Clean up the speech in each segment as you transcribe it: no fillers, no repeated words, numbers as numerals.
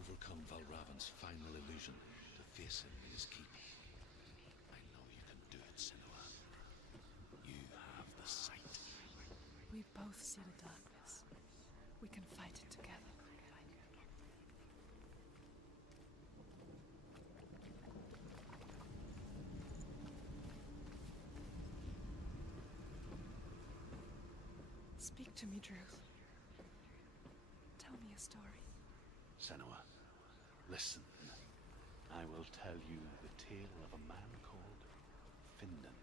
overcome Valravan's final illusion to face him in his keep. I know you can do it, Senua. You have the sight. We both see the darkness. We can fight it together. Speak to me, Druth. Tell me a story. Senua, listen. I will tell you the tale of a man called Findan.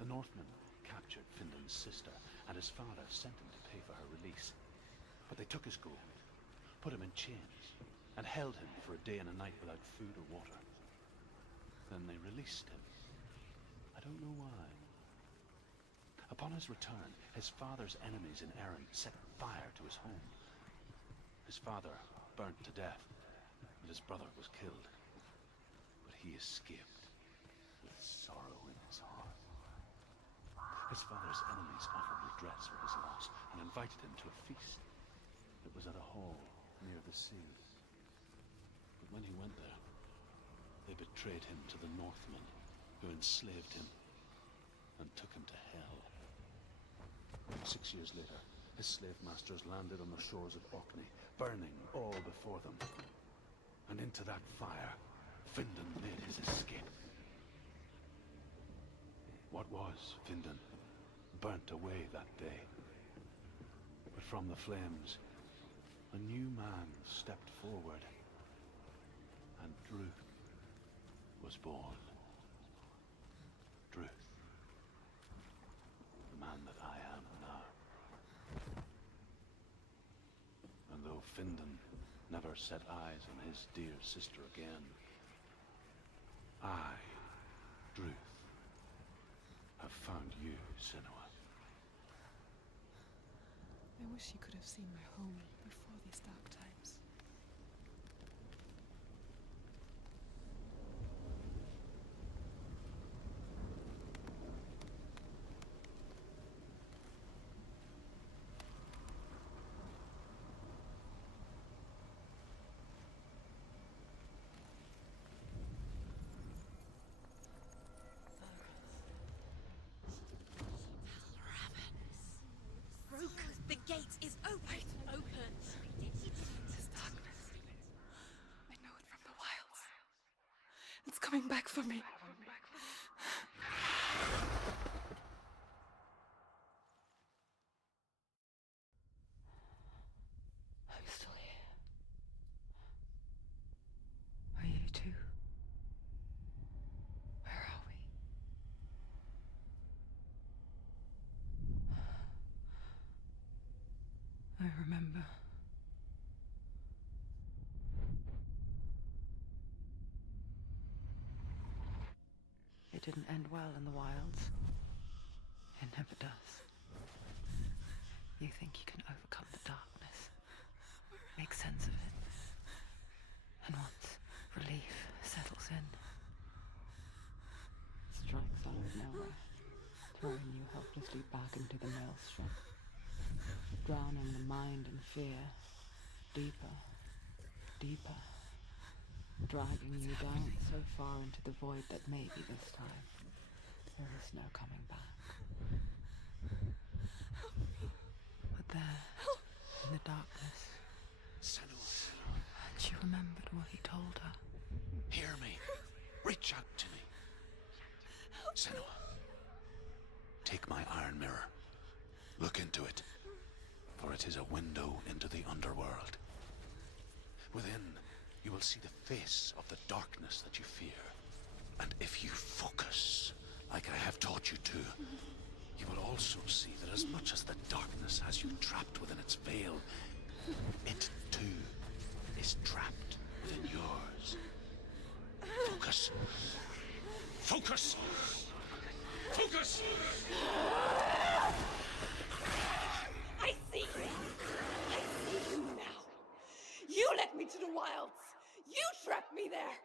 The Northmen captured Findan's sister, and his father sent him to pay for her release. But they took his gold, put him in chains, and held him for a day and a night without food or water. Then they released him. I don't know why. Upon his return, his father's enemies in Erin set fire to his home. His father burnt to death, and his brother was killed. But he escaped with sorrow in his heart. His father's enemies offered redress for his loss and invited him to a feast. It was at a hall near the sea. But when he went there, they betrayed him to the Northmen, who enslaved him and took him to hell. 6 years later, his slave masters landed on the shores of Orkney, burning all before them. And into that fire, Findan made his escape. What was Findan burnt away that day. But from the flames, a new man stepped forward, and Druth was born. Druth. The man that I am now. And though Findan never set eyes on his dear sister again, I, Druth, have found you, Senua. I wish you could have seen my home before these dark times. The gate is open! Open! This darkness. I know it from the wilds. It's coming back for me. I'm still here. Are you too? Where are we? I remember. It didn't end well in the wilds. It never does. You think you can overcome the darkness, make sense of it, and once relief settles in, it strikes out of nowhere, throwing you helplessly back into the maelstrom, drowning the mind in fear, deeper, deeper, dragging you down so far into the void that maybe this time there is no coming back. But there, in the darkness, Senua. she remembered what he told her. Hear me. Reach out to me. Senua. Take my iron mirror. Look into it, for it is a window into the underworld. Within, you will see the face of the darkness that you fear. And if you focus, like I have taught you to, you will also see that as much as the darkness has you trapped within its veil, it too is trapped within yours. Focus. Focus! Focus! I see you! I see you now! You led me to the wilds! You trapped me there!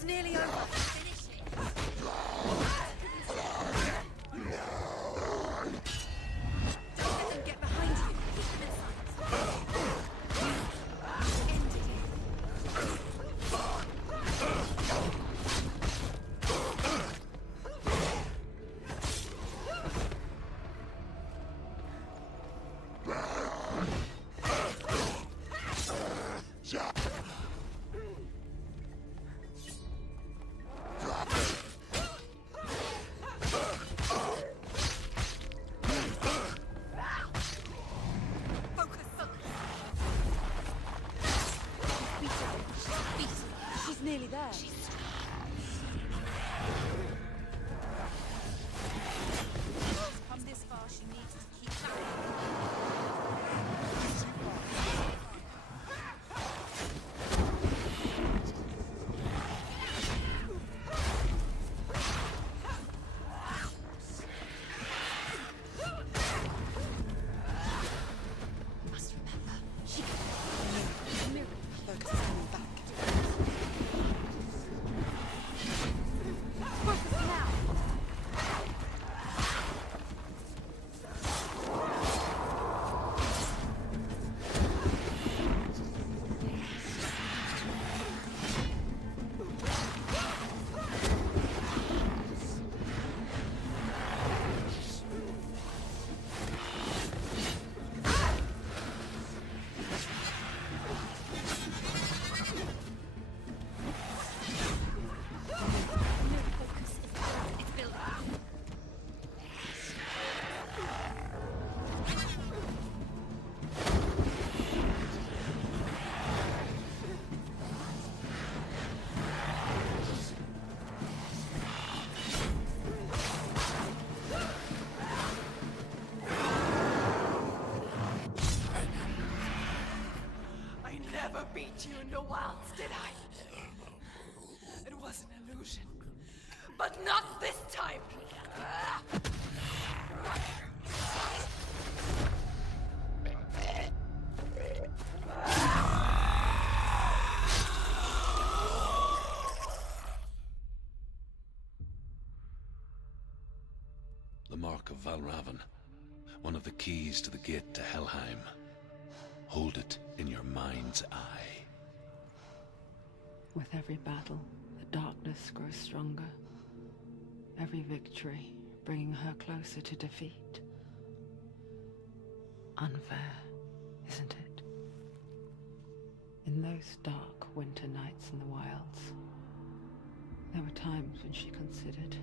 It's nearly over. Finish it. Don't let them get behind you. Keep them in sight. End it. She's nearly there. Come this far, she needs to keep Must remember, she can mirror. Focus is coming back. Focus now. Beat you in the wilds, did I? It was an illusion. But not this time! The Mark of Valravan. One of the keys to the gate to Helheim. Hold it in your mind's eye. With every battle, the darkness grows stronger. Every victory bringing her closer to defeat. Unfair, isn't it? In those dark winter nights in the wilds, there were times when she considered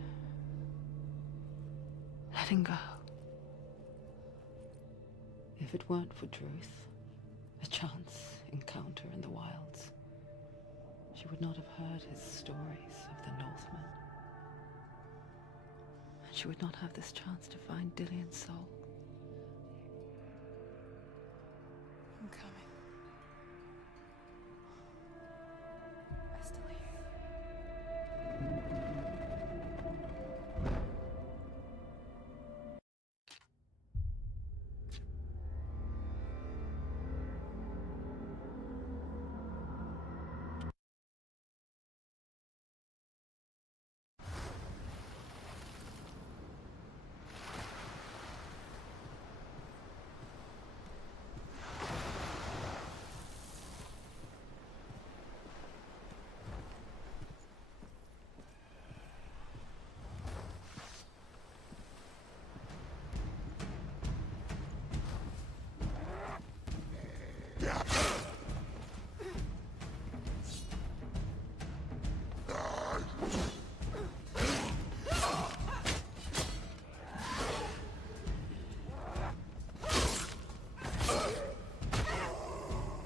letting go. If it weren't for Druth, a chance encounter in the wilds, she would not have heard his stories of the Northmen. And she would not have this chance to find Dillion's soul. I'm coming. I still hear you.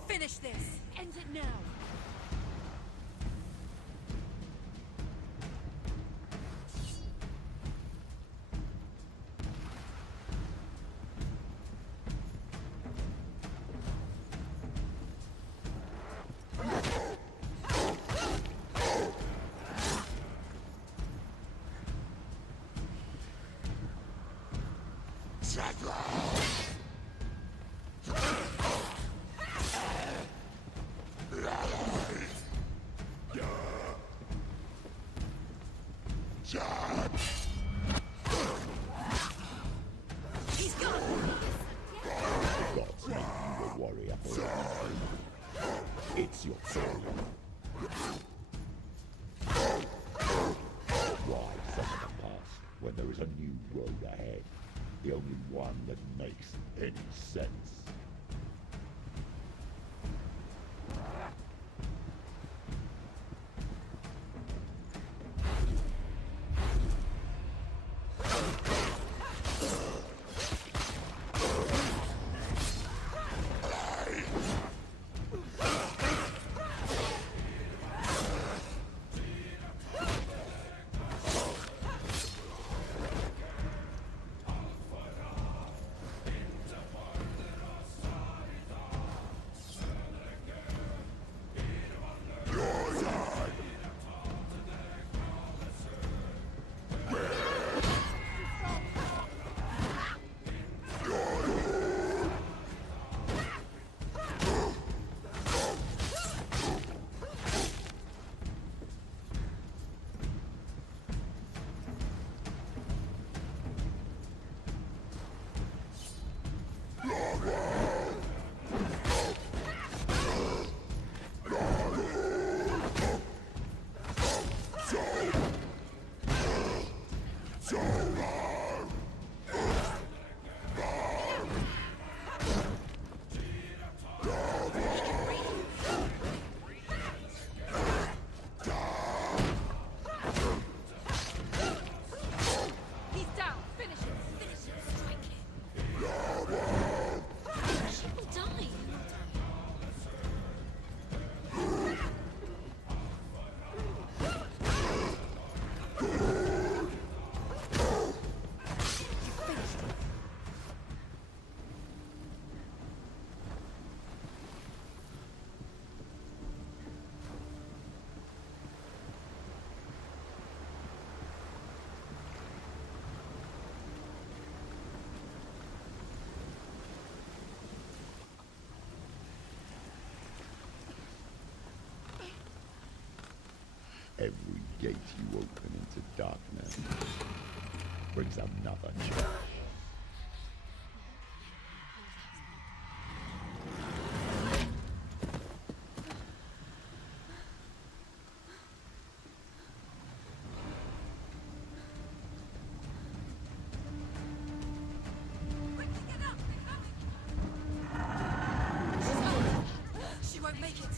Finish this! End it now! He's gone! God's made you a warrior for it. It's your turn. Why suffer the past when there is a new road ahead? The only one that makes any sense. He's down! Finish it! Finish it! Strike him! People die! Every gate you open into darkness brings another change. Quickly get up! They're coming! She won't make it!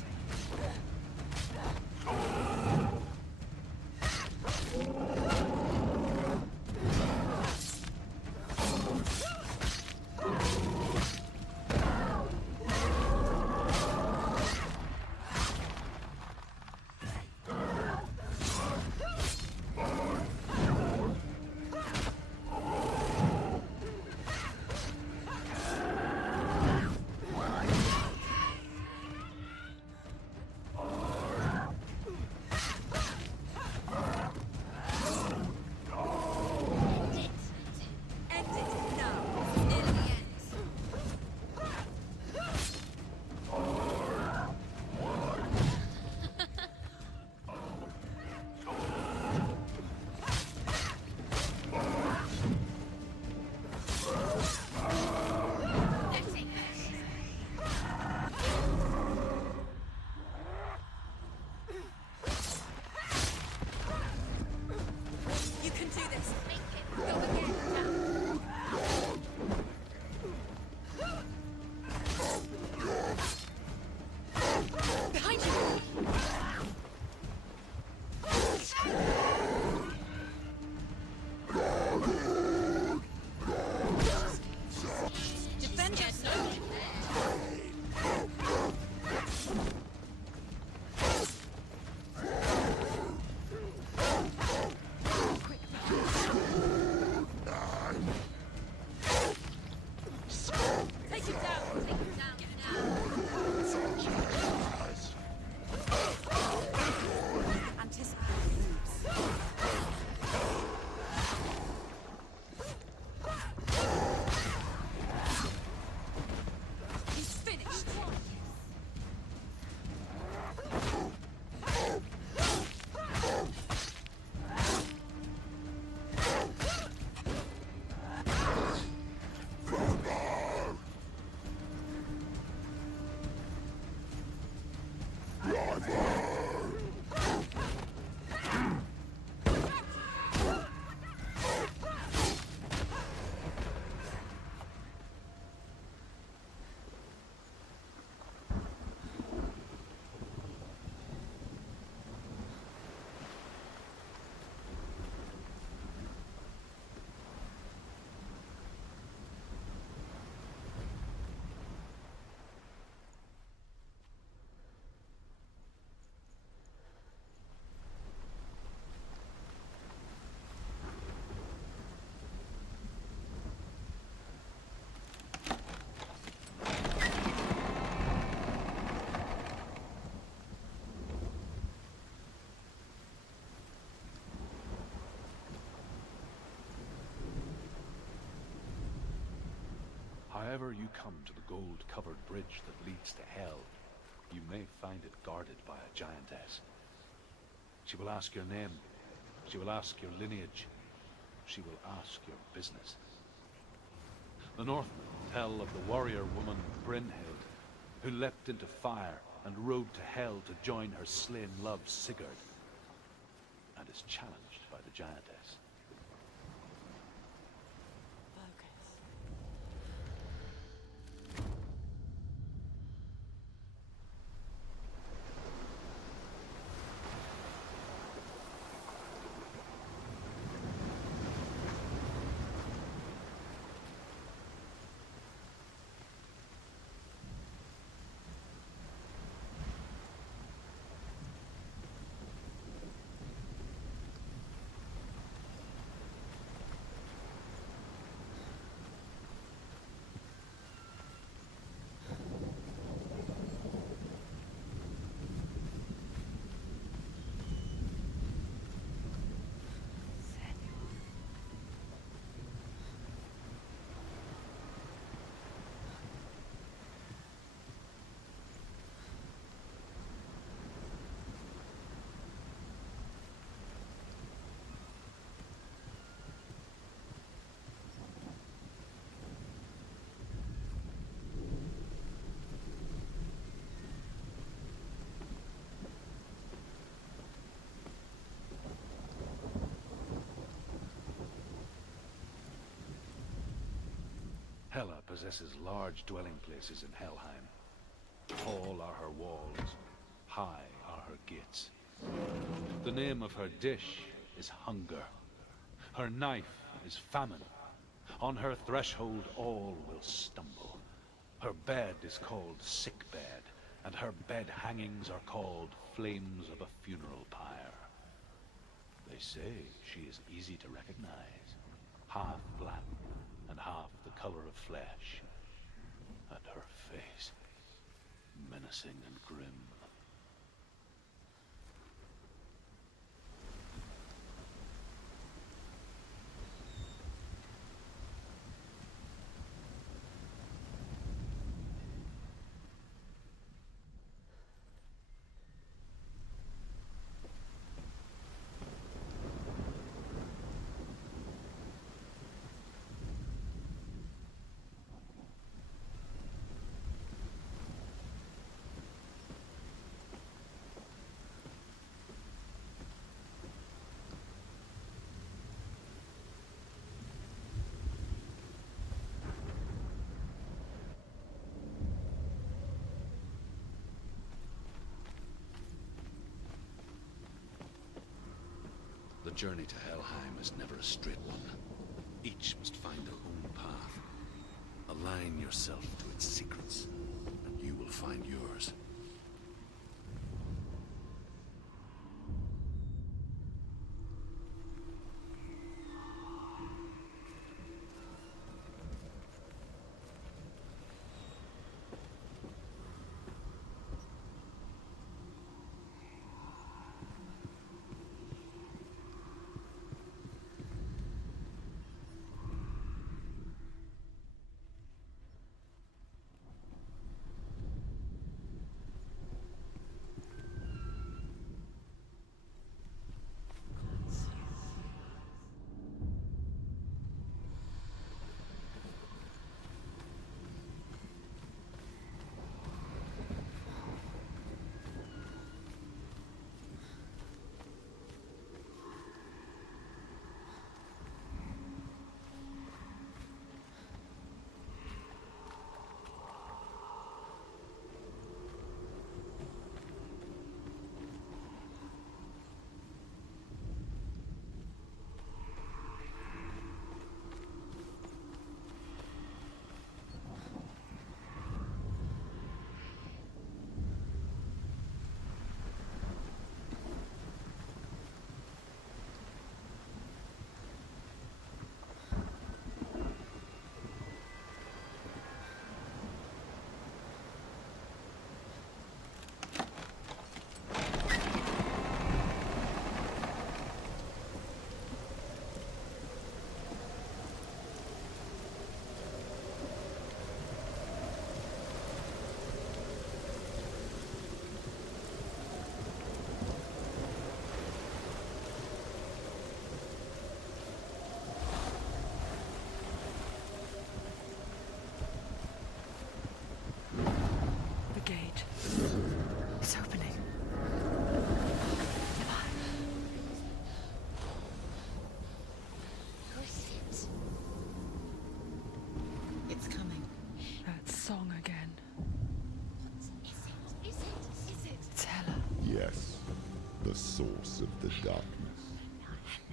ever you come to the gold-covered bridge that leads to Hell, you may find it guarded by a giantess. She will ask your name. She will ask your lineage. She will ask your business. The Northmen tell of the warrior woman Brynhild, who leapt into fire and rode to Hell to join her slain love Sigurd, and is challenged by the giantess. Focus. Hela possesses large dwelling places in Helheim. Tall are her walls, high are her gates. The name of her dish is hunger. Her knife is famine. On her threshold all will stumble. Her bed is called sick bed, and her bed hangings are called flames of a funeral pyre. They say she is easy to recognize, half black and half the color of flesh, and her face menacing and grim. The journey to Helheim is never a straight one. Each must find their own path. Align yourself to its secrets, and you will find yours.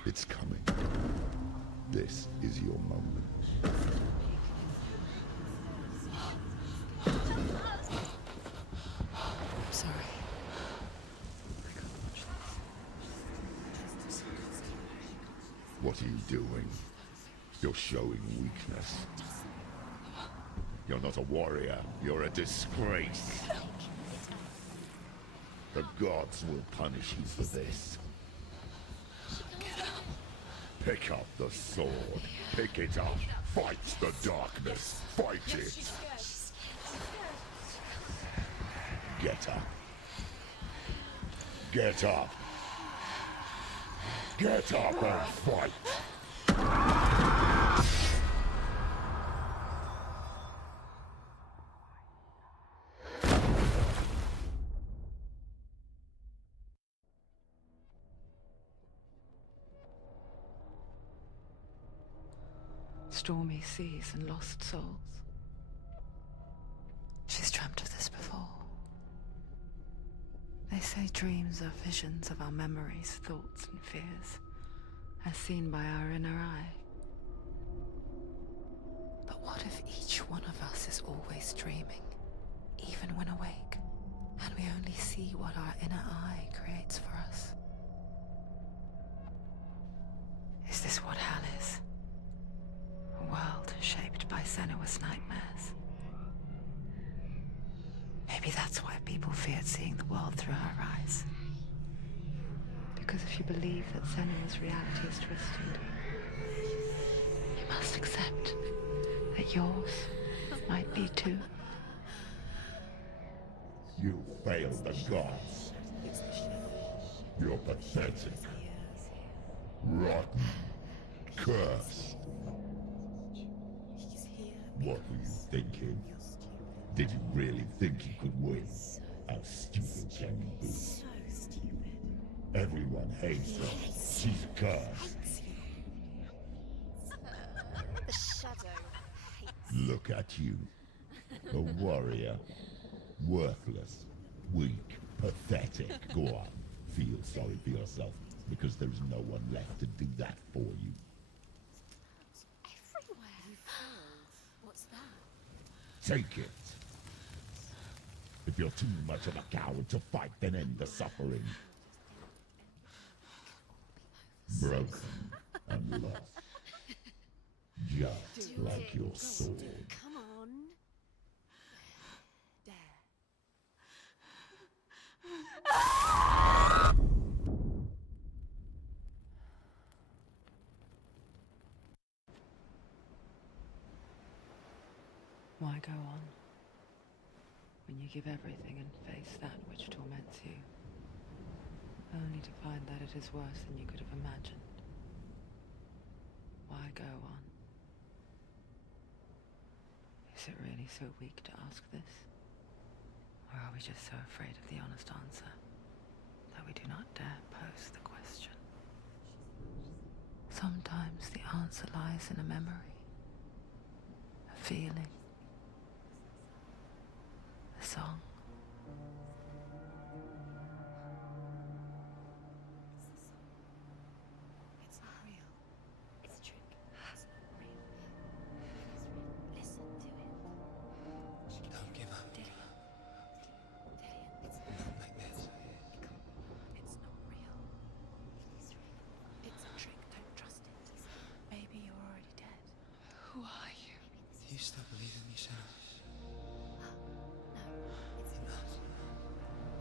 It's coming. This is your moment. I'm sorry. What are you doing? You're showing weakness. You're not a warrior. You're a disgrace. The gods will punish you for this. Pick up the sword. Pick it up. Fight the darkness. Fight it. Get up. Get up. Get up and fight. Stormy seas and lost souls. She's dreamt of this before. They say dreams are visions of our memories, thoughts and fears, as seen by our inner eye. But what if each one of us is always dreaming, even when awake, and we only see what our inner eye creates for us? Is this what hell is? A world shaped by Senuas nightmares. Maybe that's why people feared seeing the world through her eyes. Because if you believe that Senua's reality is twisted, you must accept that yours might be too. You failed the gods. You're pathetic. Rotten. Cursed. What were you thinking? Did you really think you could win? How stupid can you be? So stupid. Everyone hates her. She's cursed. The shadow hates. Look at you. A warrior. Worthless. Weak. Pathetic. Go on. Feel sorry for yourself, because there's no one left to do that for you. Everywhere. You failed. What's that? Take it. If you're too much of a coward to fight, then end the suffering. Broken and lost. Just like your sword. Come on. Dare. Why go on when you give everything and face that which torments you, only to find that it is worse than you could have imagined? Why go on? Is it really so weak to ask this? Or are we just so afraid of the honest answer that we do not dare pose the question? Sometimes the answer lies in a memory, a feeling, a song. It's not real. It's a trick. It's not real. Listen to it. Don't give up. Dillian. It's Not like this. It's not real. It's real. It's a trick. Don't trust it. Maybe you're already dead. Who are you? Do you still believe in me, Senuas? No, it's not.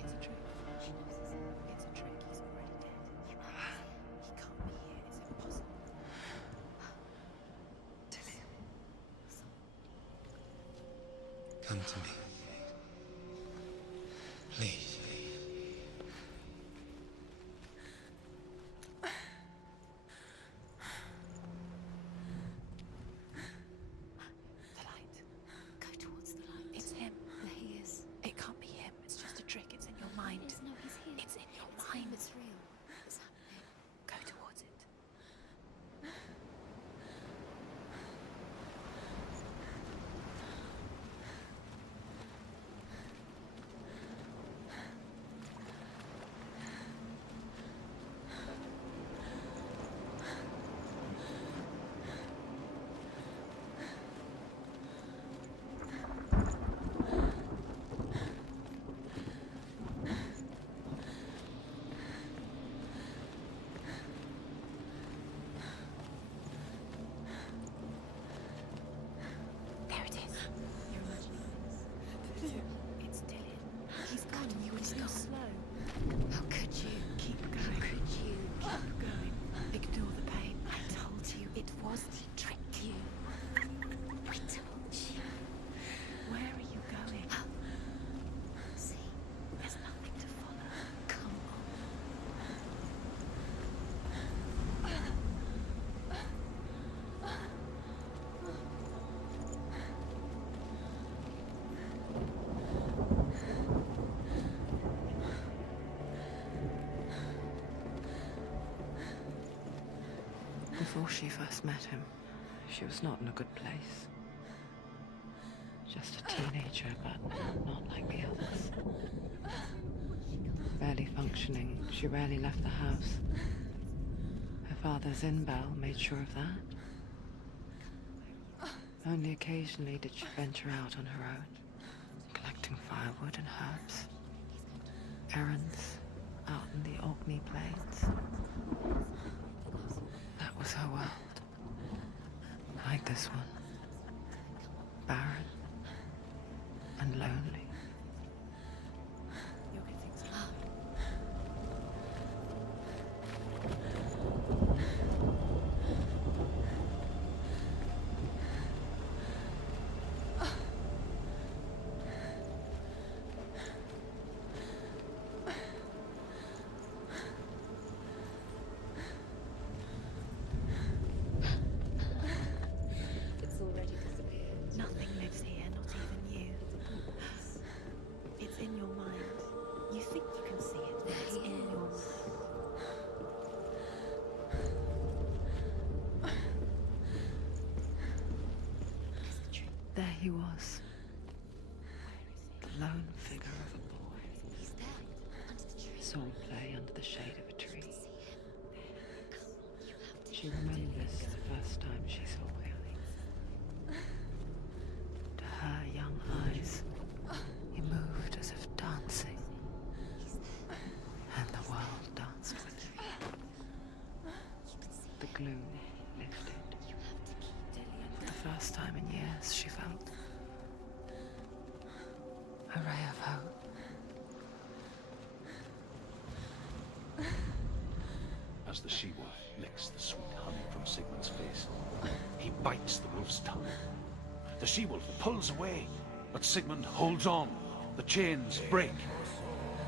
It's a trick. She knows it's a trick. He's already dead. He can't be here. It's impossible. Dillian. Come to me. Please. The light. Go towards the light. It's him. There he is. It can't be him. It's just a trick. It's in your mind. No, he's here. It's in your mind. It's real. It's happening. Go towards it. Before she first met him, she was not in a good place. Just a teenager, but not like the others. Barely functioning, she rarely left the house. Her father's in-bell made sure of that. Only occasionally did she venture out on her own, collecting firewood and herbs. Errands out in the Orkney Plains. That was her world. Like this one. Barren and lonely. You'll get things hard. It's already disappeared. Nothing lives here, not even you. It's in your mind. You think you can see it, but it's in your mind. There he was. The lone figure of a boy. He's there, under the tree. Swordplay under the shade of a tree. She remembers the first time she saw him. To her young eyes, he moved as if dancing. And the world danced with him. The gloom lifted. For the first time in years, she felt a ray of hope. As the she-wolf licks the sweet honey from Sigmund's face, he bites the wolf's tongue. The she-wolf pulls away, but Sigmund holds on. The chains break,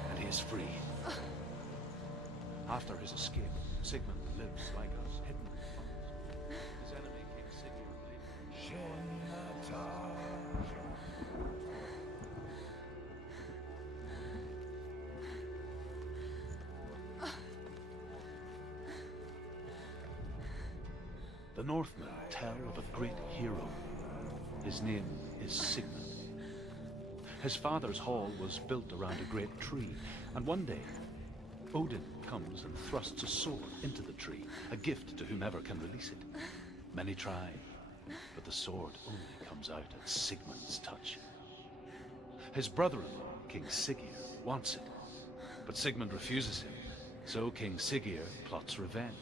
and he is free. After his escape, Sigmund lives like us, hidden. His enemy, King Sigurd, The Northmen tell of a great hero. His name is Sigmund. His father's hall was built around a great tree, and one day, Odin comes and thrusts a sword into the tree, a gift to whomever can release it. Many try, but the sword only comes out at Sigmund's touch. His brother-in-law, King Sigurd, wants it, but Sigmund refuses him, so King Sigurd plots revenge.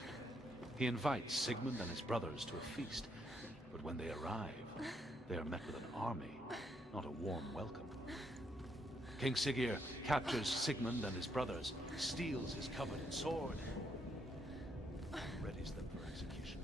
He invites Sigmund and his brothers to a feast, but when they arrive, they are met with an army, not a warm welcome. King Sigurd captures Sigmund and his brothers, steals his coveted sword, and readies them for execution.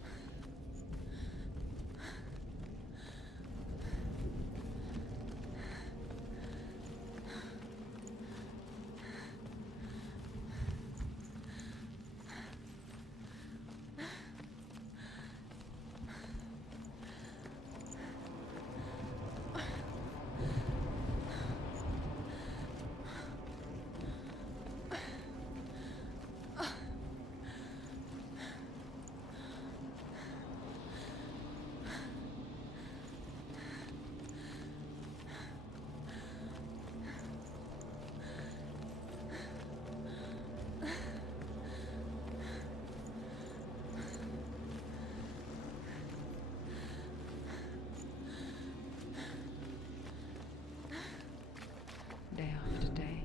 Day after day,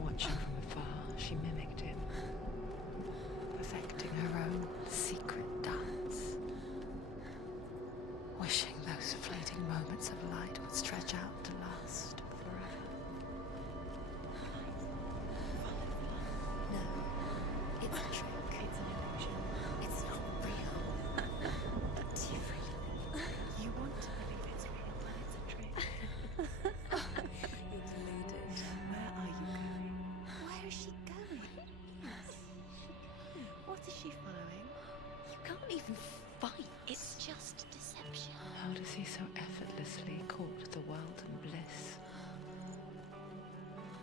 watching from afar, she mimicked him, perfecting her own secret dance, wishing those fleeting moments of light would stretch out to last forever. No, it's a trick. It's an illusion. It's not real. But you you want to believe it's real, but it's a trick. You're deluded. Where are you going? Where is she going? What is she following? You can't even fight. It's just deception. How does he so effortlessly court the world and bliss?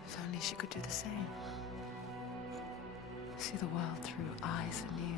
If only she could do the same. See the world through eyes anew.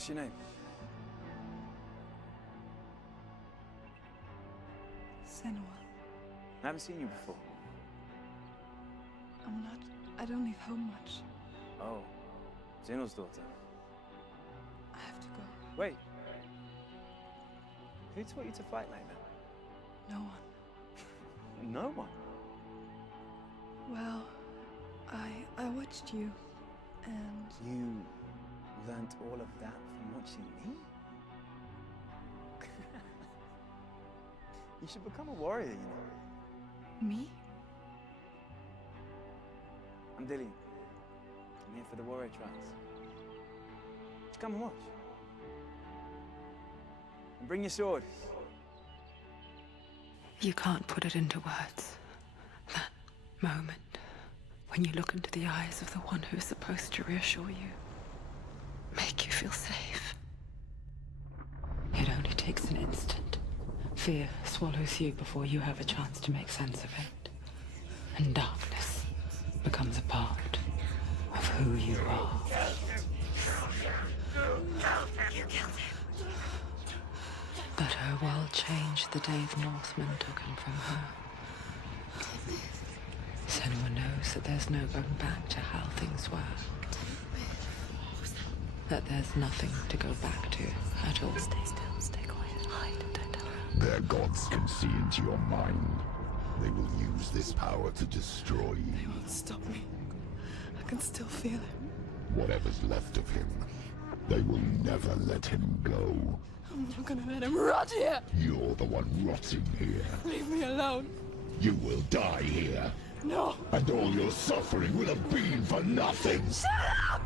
What's your name? Senua. I haven't seen you before. I don't leave home much. Oh, Zeno's daughter. I have to go. Wait. Who taught you to fight like that? No one. No one. Well, I watched you, and You learnt all of that from watching me? You should become a warrior, you know. me? I'm Dillian. I'm here for the warrior trials. Just come and watch. And bring your sword. You can't put it into words. That moment when you look into the eyes of the one who is supposed to reassure you, make you feel safe. It only takes an instant. Fear swallows you before you have a chance to make sense of it. And darkness becomes a part of who you are. But her world changed the day the Northmen took him from her. Senua knows that there's no going back to how things were. That there's nothing to go back to at all. Stay still, stay quiet, hide, don't tell her. Their gods can see into your mind. They will use this power to destroy you. They won't stop me. I can still feel it. Whatever's left of him, they will never let him go. I'm not gonna let him rot here. You're the one rotting here. Leave me alone. You will die here. No. And all your suffering will have been for nothing. Shut up!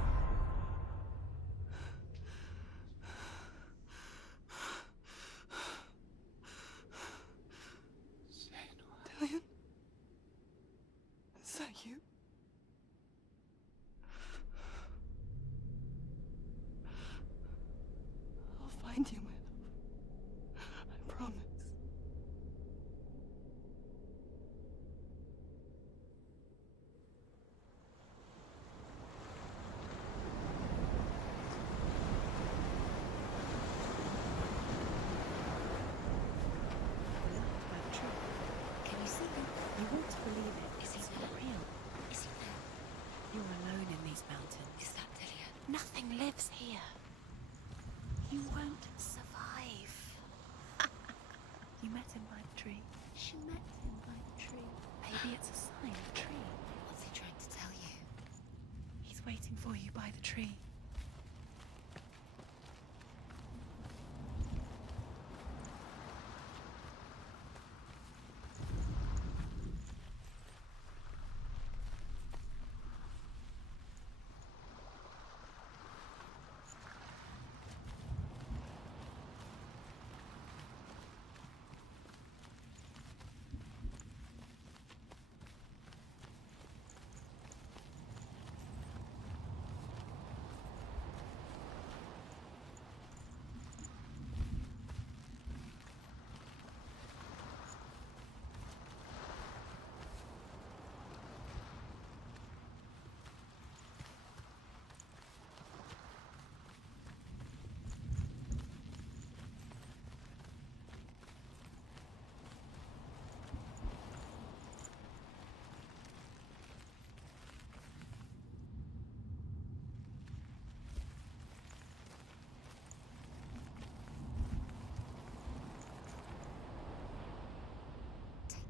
Dillian? Is that you? I'll find you, my love. I promise. Can you see him? You want to believe it. Is he not real? Is he there? You're alone in these mountains. Is that Dillian? Nothing lives here. You won't survive. You met him by the tree. She met him by the tree. Maybe it's a sign, a tree. What's he trying to tell you? He's waiting for you by the tree.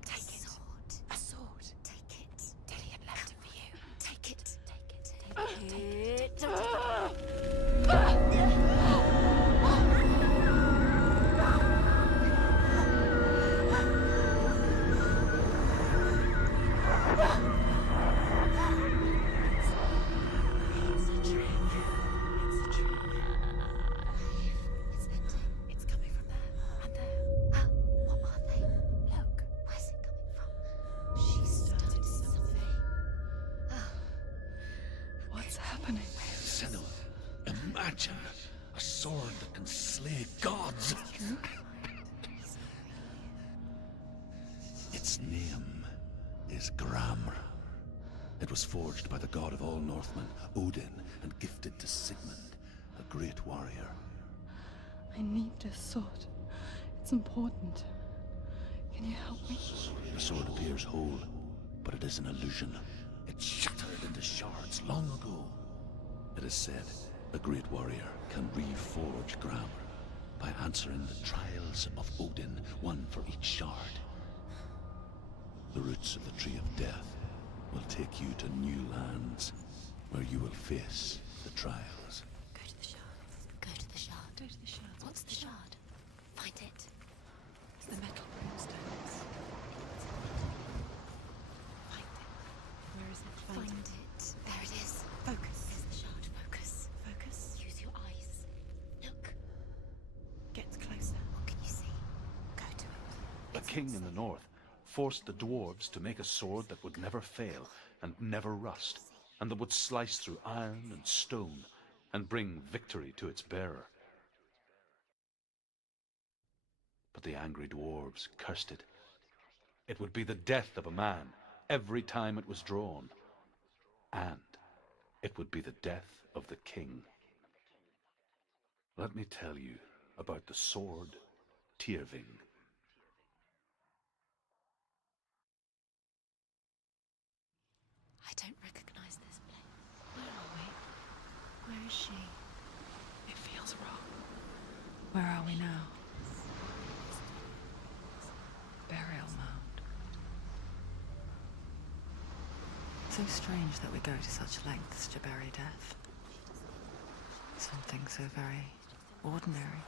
Take it. A sword. Take it. Dillian left it for you. Take it. Take it. Take it. It's a trick. It's a trick. It's ending. It's coming from there. And there. What are they? Look. Where's it coming from? She started something. What's happening? Senua, imagine a sword that can slay gods. Its name is Gramr. It was forged by the god of all Northmen, Odin, and gifted to Sigmund, a great warrior. I need this sword. It's important. Can you help me? The sword appears whole, but it is an illusion. It shattered into shards long ago. It is said a great warrior can reforge grammar by answering the trials of Odin, one for each shard. The roots of the Tree of Death will take you to new lands where you will face the trials. Go to the shard. Go to the shard. Go to the shard. What's the shard? Find it. It's the metal runestones. Find it. Where is it? Find it. There it is. Focus. There's the shard. Focus. Focus. Use your eyes. Look. Get closer. What can you see? Go to it. A king in the north forced the dwarves to make a sword that would never fail and never rust, and that would slice through iron and stone and bring victory to its bearer. But the angry dwarves cursed it. It would be the death of a man every time it was drawn, and it would be the death of the king. Let me tell you about the sword Tyrving. I don't recognize this place. Where are we? Where is she? It feels wrong. Where are we now? Burial mound. So strange that we go to such lengths to bury death. Something so very ordinary,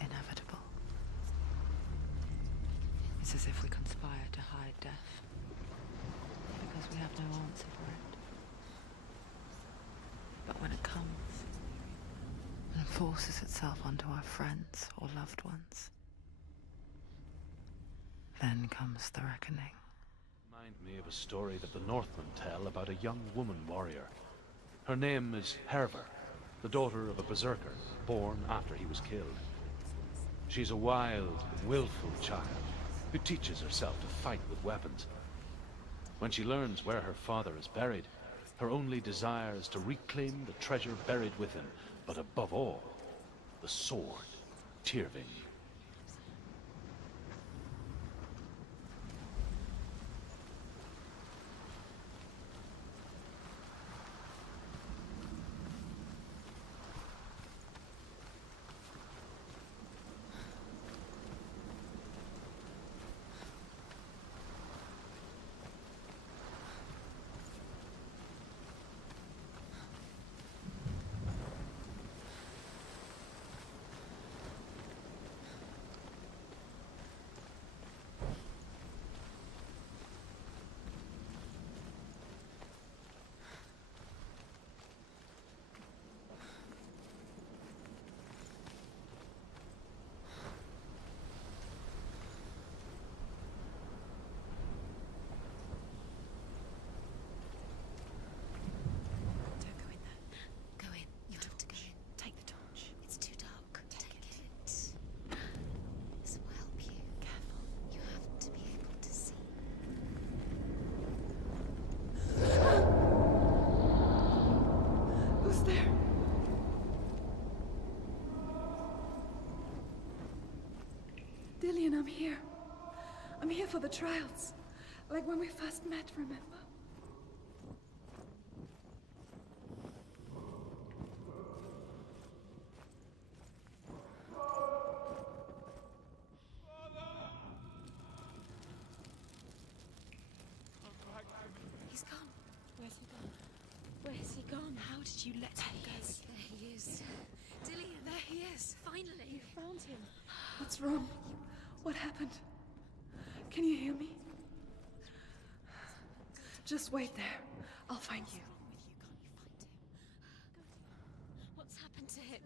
inevitable. It's as if we conspire to hide death, because we have no answer for it. But when it comes and forces itself onto our friends or loved ones, then comes the reckoning. Remind me of a story that the Northmen tell about a young woman warrior. Her name is Hervor, the daughter of a berserker born after he was killed. She's a wild, willful child who teaches herself to fight with weapons. When she learns where her father is buried, her only desire is to reclaim the treasure buried with him, but above all, the sword, Tyrving. Don't go in there. Go in. You have to go in. Take the torch. It's too dark. Take it. This will help you. Careful. You have to be able to see. Who's there? Dillian, I'm here. I'm here for the trials. Like when we first met, remember? He's gone. Where's he gone? Where's he gone? How did you let him go? There he is. Dillian. There he is. Finally. You found him. What's wrong? What happened? Can you hear me? Just wait there. I'll find you. What's happened to him?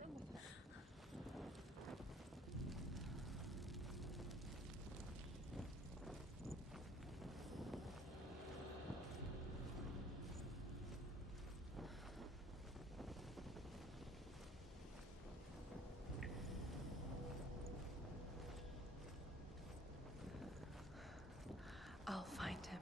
I'll find him.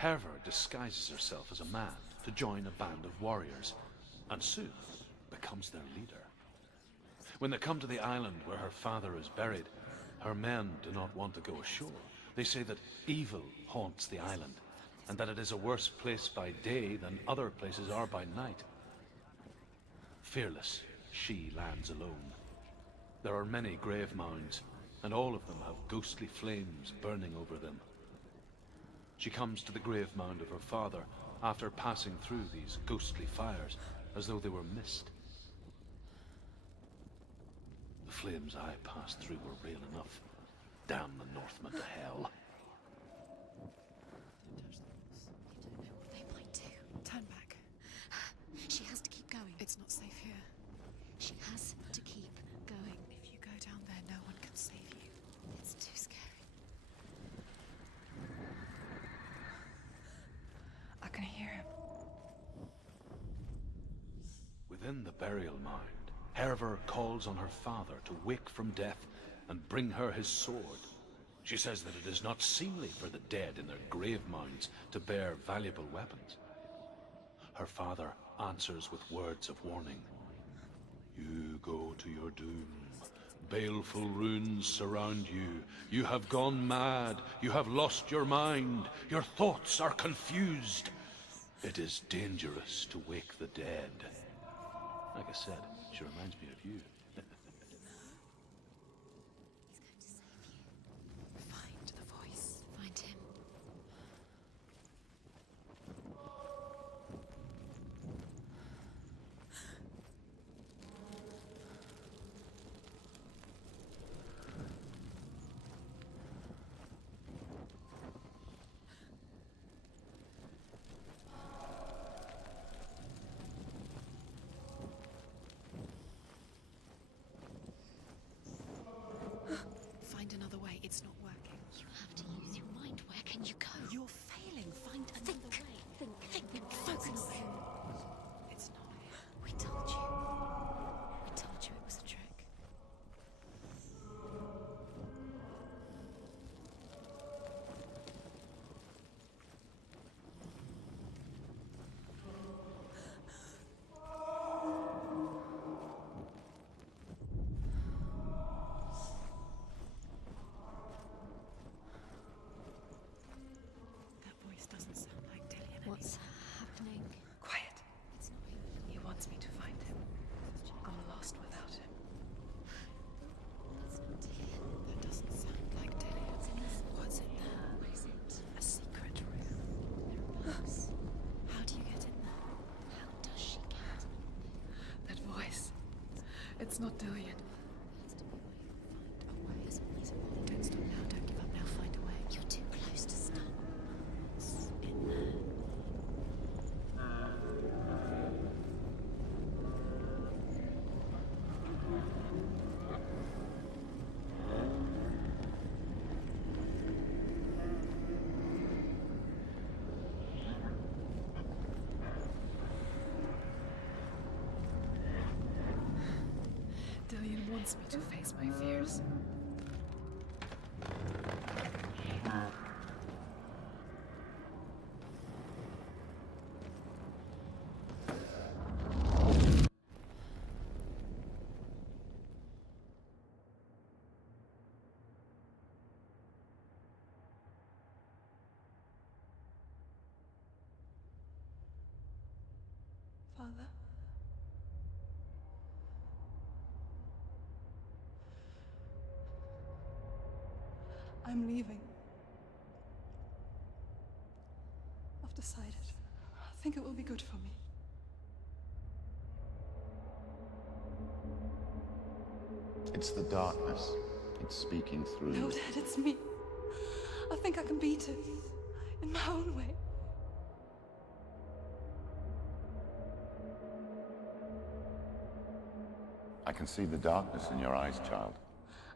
Herver disguises herself as a man to join a band of warriors, and soon becomes their leader. When they come to the island where her father is buried, her men do not want to go ashore. They say that evil haunts the island, and that it is a worse place by day than other places are by night. Fearless, she lands alone. There are many grave mounds, and all of them have ghostly flames burning over them. She comes to the grave mound of her father after passing through these ghostly fires, as though they were mist. The flames I passed through were real enough. Damn the Northmen to hell. They might do. Turn back. She has to keep going. It's not safe here. She has to keep going. If you go down there, no one can save you. It's too scary. I can hear him. Within the burial mound, Herver calls on her father to wake from death and bring her his sword. She says that it is not seemly for the dead in their grave mounds to bear valuable weapons. Her father answers with words of warning. You go to your doom. Baleful runes surround you. You have gone mad. You have lost your mind. Your thoughts are confused. It is dangerous to wake the dead. Like I said, she reminds me of you. Find the voice. Find him. Find another way. It's not working. You have to use your mind. Where can you go? You're failing. Find another way. Think. Focus. It's not him. We told you. We told you it was a trick. That voice doesn't sound like Dillian. What's happening? Quiet. It's not him. He wants me to find him. I'm lost without him. That's not Dillian. That doesn't sound like Dillian. What's in there? What is it? A secret room. There are bugs. How do you get in there? How does she get? That voice. It's not Dillian. Has to be a way. Find a way. There's always a way. Don't stop now. Don't give up now. Find a way. You're too close to stop. It's in there. Dillian wants me to face my fears. Father? I'm leaving. I've decided. I think it will be good for me. It's the darkness. It's speaking through No, you. Dad, it's me. I think I can beat it. In my own way. I can see the darkness in your eyes, child.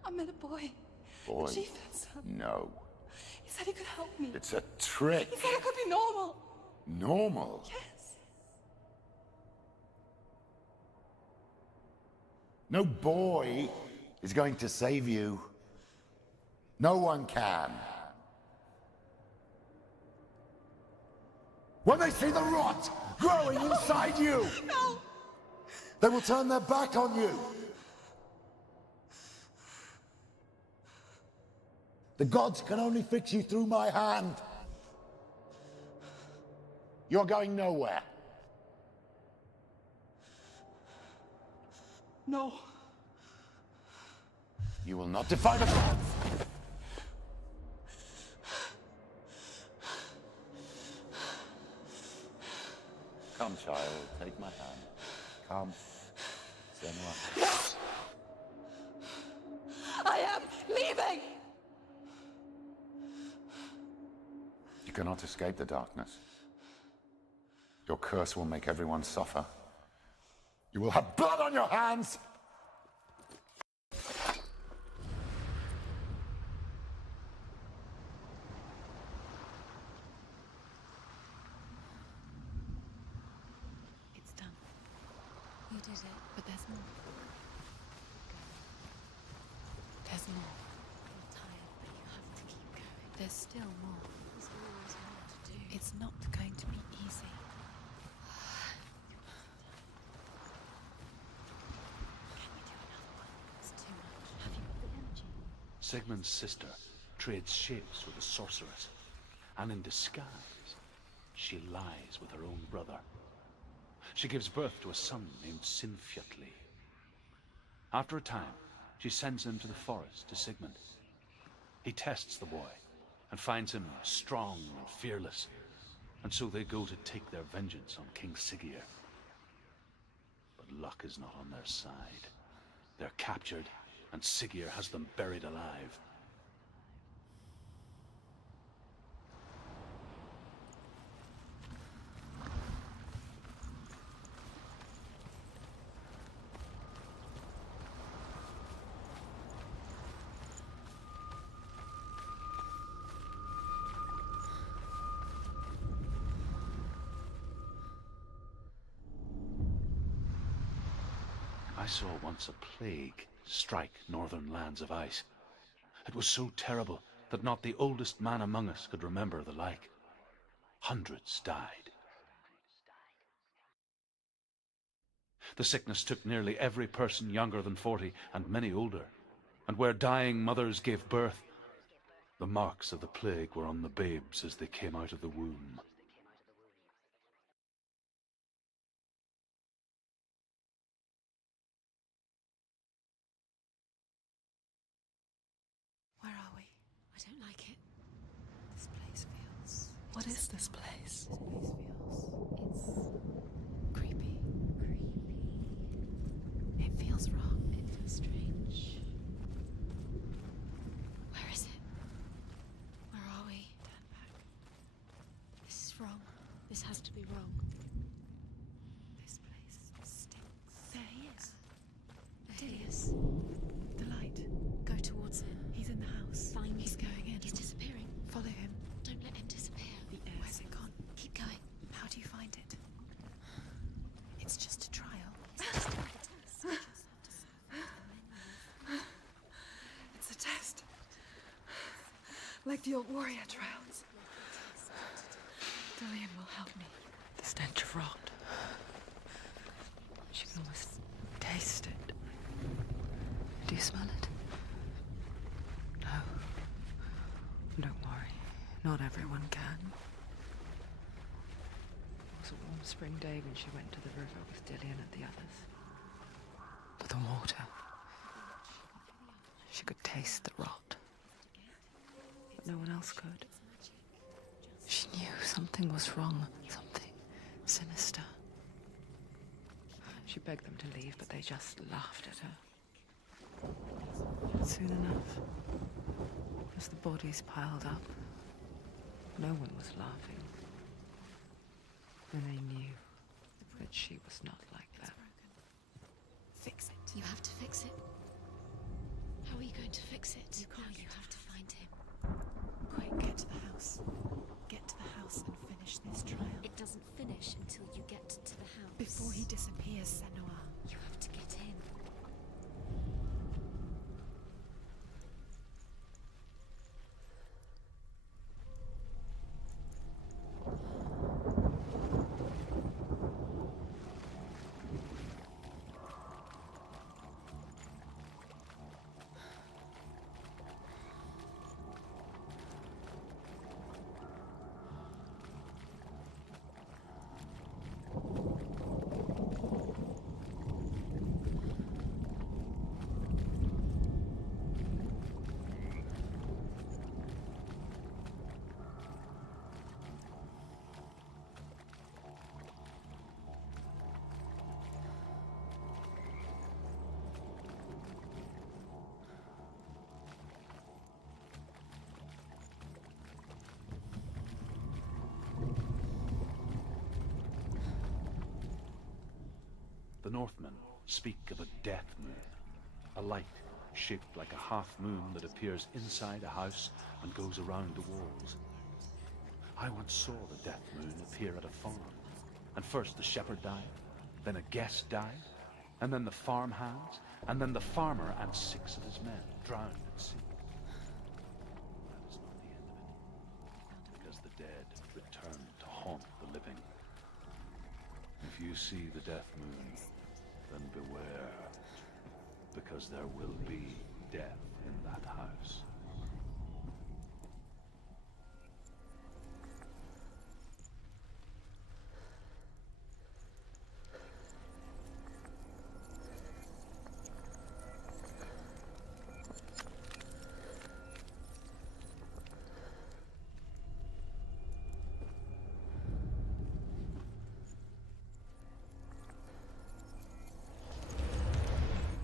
I met a boy. Boy. The chieftain's son. No. He said he could help me. It's a trick. He said I could be normal. Normal. Yes. No boy is going to save you. No one can. When they see the rot growing inside you, No! they will turn their back on you. The gods can only fix you through my hand. You're going nowhere. No. You will not defy the gods. Come, child, take my hand. Come. Senua. I am leaving! You cannot escape the darkness. Your curse will make everyone suffer. You will have blood on your hands! It's done. You did it, but there's more. There's more. You're tired, but you have to keep going. There's still more. There's always more to do. It's not going to be easy. Can you do another one? It's too much. Have you got the energy? Sigmund's sister trades shapes with a sorceress, and in disguise, she lies with her own brother. She gives birth to a son named Sinfjotli. After a time, she sends him to the forest to Sigmund. He tests the boy and finds him strong and fearless, and so they go to take their vengeance on King Siggeir. But luck is not on their side. They're captured, and Siggeir has them buried alive. I saw once a plague strike northern lands of ice. It was so terrible that not the oldest man among us could remember the like. Hundreds died. The sickness took nearly every person younger than 40 and many older. And where dying mothers gave birth, the marks of the plague were on the babes as they came out of the womb. Where are we? I don't like it. This place feels... What is this place? This place feels... It's... creepy. It feels wrong. It feels strange. Where is it? Where are we? Turn back. This is wrong. This has to be wrong. This place stinks. There he is. There he is. The light. Go towards him. He's in the house. Find He's going in. He's disappearing. Follow him. Don't let him disappear. The air. Where's it gone? Keep going. How do you find it? It's just a trial. It's a test. Like the old warrior trials. Dillian will help me. The stench of rot. She can almost taste it. Do you smell it? No. Don't worry. Not everyone can. It was a warm spring day when she went to the river with Dillian and the others. But the water. She could taste the rot. But no one else could. She knew something was wrong. Something sinister. She begged them to leave, but they just laughed at her. Soon enough, as the bodies piled up, no one was laughing. And they knew that she was not like that. Fix it. You have to fix it. How are you going to fix it? You can't. You have to find him. Quick, get to the house. Get to the house and finish this trial. It doesn't finish until you get to the house. Before he disappears, Senua. You have to get him. Northmen speak of a death moon, a light shaped like a half moon that appears inside a house and goes around the walls. I once saw the death moon appear at a farm, and first the shepherd died, then a guest died, and then the farm hands, and then the farmer and 6 of his men drowned at sea. That is not the end of it, because the dead return to haunt the living. If you see the death moon, then beware, because there will be death in that house.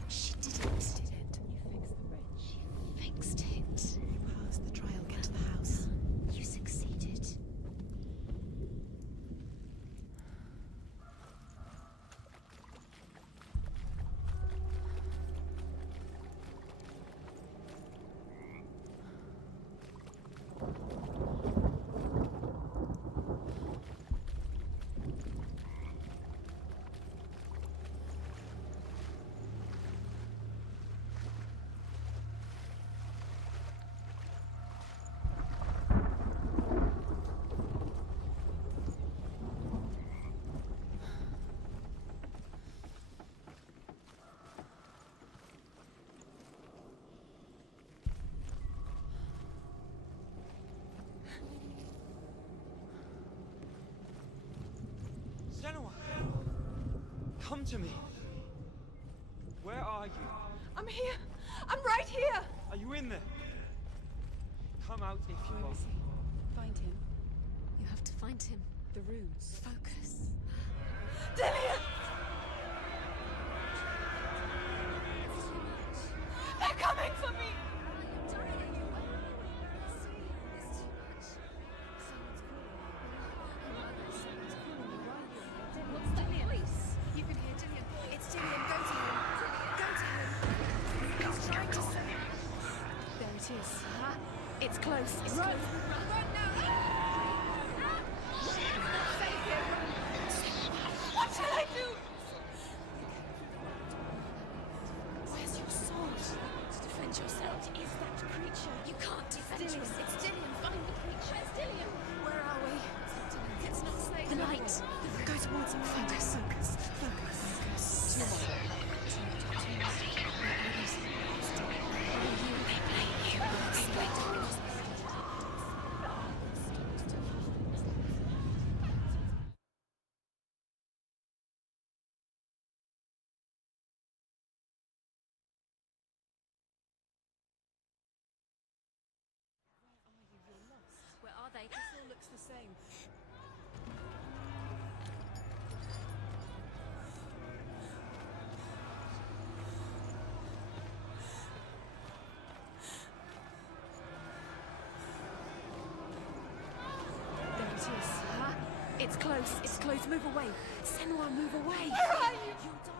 She didn't, did it? You fixed the bridge. She fixed it. You passed the trial. Get to the house. You succeeded. Senua! Come to me! Where are you? I'm here. I'm right here. Are you in there? Come out if you Where are. is he? Find him. You have to find him. The runes. Focus. Dillian! They're coming for me! What's that? Police! You can hear Dillian. It's Dillian. Go to him. Go to him. He's trying to say. There it is. It's close. It's close. Run now! Save him! What shall I do? Where's your sword? To defend yourself. What is that creature? You can't defend yourself. It's Dillian. Find the creature. Where's Dillian? Where are we? It's not safe. The light. Go towards him. Focus. Focus. Focus. Too much. Where are they? This all looks the same. There it is. It's close. It's close. Move away. Senua, move away. Where are you? You'll die.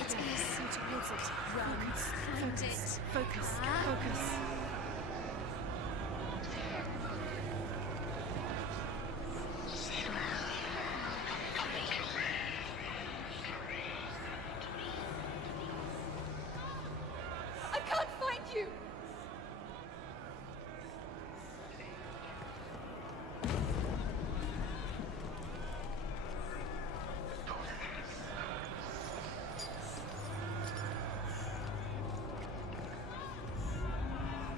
It is. Go towards it. Run. Find it. Focus. Focus. I can't find you!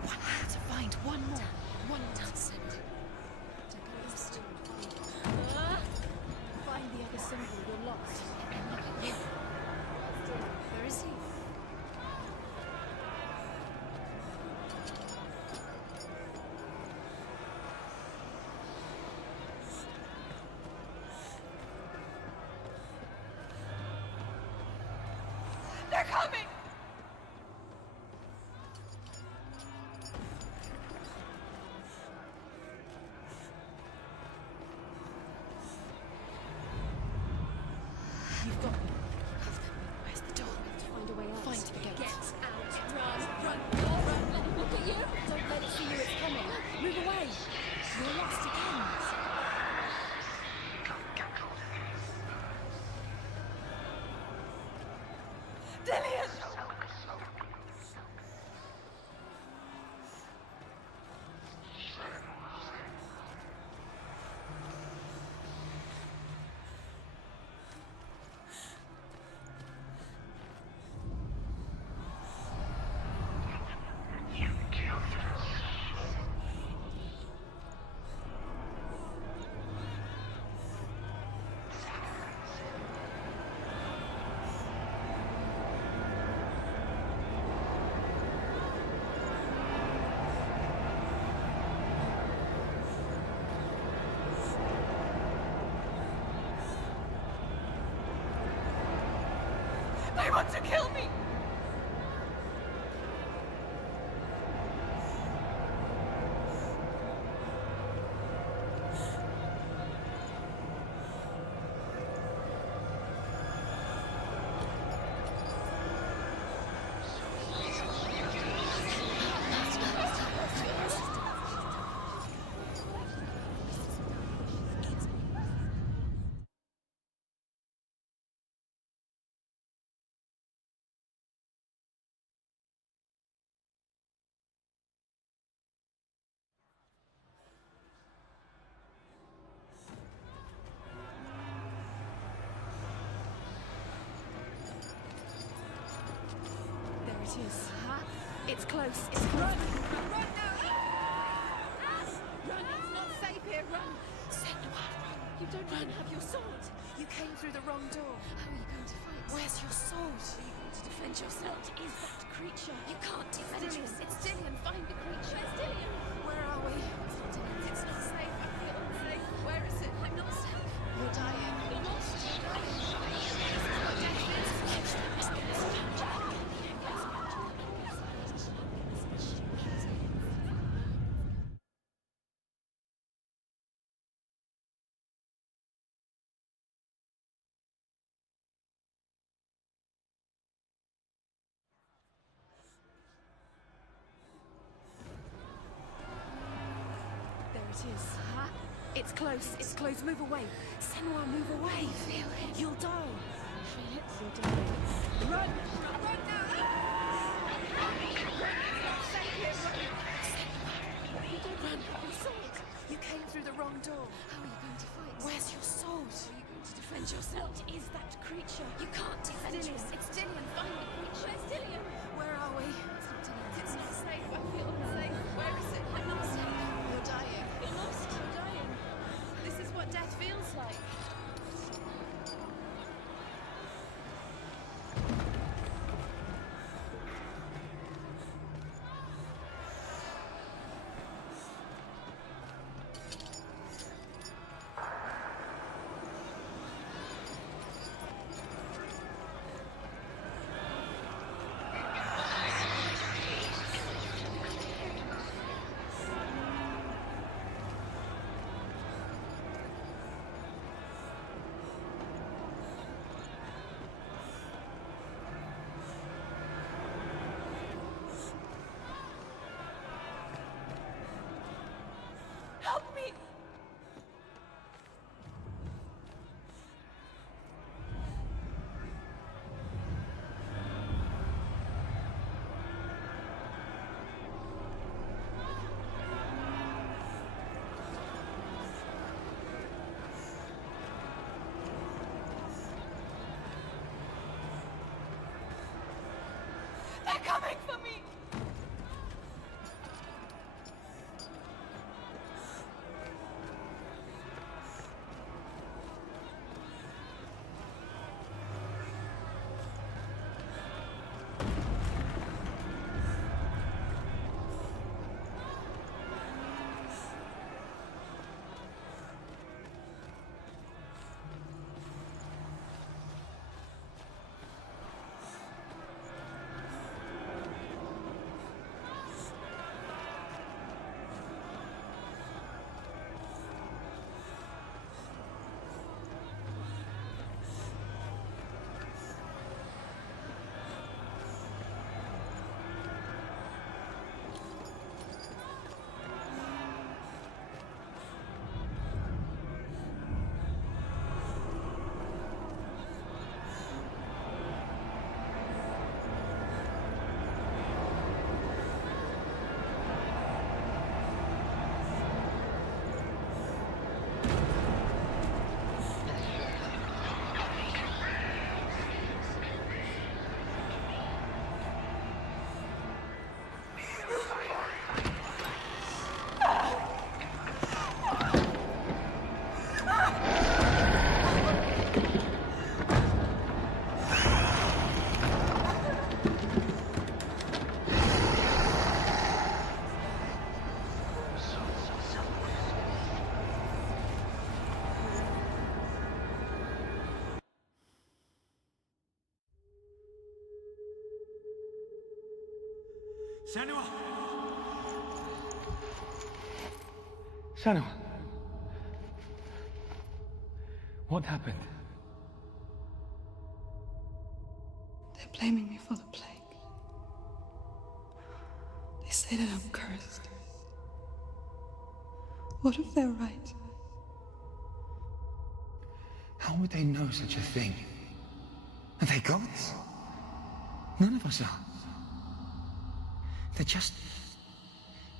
One more to find. One more. One Townsend. Don't get lost. Find the other symbol. You're lost. Where is he? They're coming! Dillian! They want to kill me! There it is. It's close. It's close. Run! Run now! Run! It's not safe here. Run! Senua, run! You don't even have your sword. You came through the wrong door. How are you going to fight? Where's your sword? Are you going to defend yourself? What is that creature? You can't defend yourself. It's Dillian. Find the creature. Where's Dillian? Where are we? It's not Dillian. It's not safe. I feel unsafe. Where is it? I'm not safe. You're dying. You're lost. You're dying. This is what death is. There it is. It's close. It's close. Move away. Senua, move away. Feel it. You'll die. Feel it. You're dying. Run! Run now! It's not safe here. Run! Senua, you don't run. Your sword. You came through the wrong door. How are you going to fight? Where's your sword? Are you going to defend yourself? What is that creature? You can't defend yourself. It's Dillian. Find the creature. Where's Dillian? Where are we? It's not Dillian. It's not safe. I feel unsafe. Where is it? I'm not safe. You're dying. You're lost. You're dying. This is what death feels like. Help me! They're coming for me! Senua! Senua! What happened? They're blaming me for the plague. They say that I'm cursed. What if they're right? How would they know such a thing? Are they gods? None of us are. They're just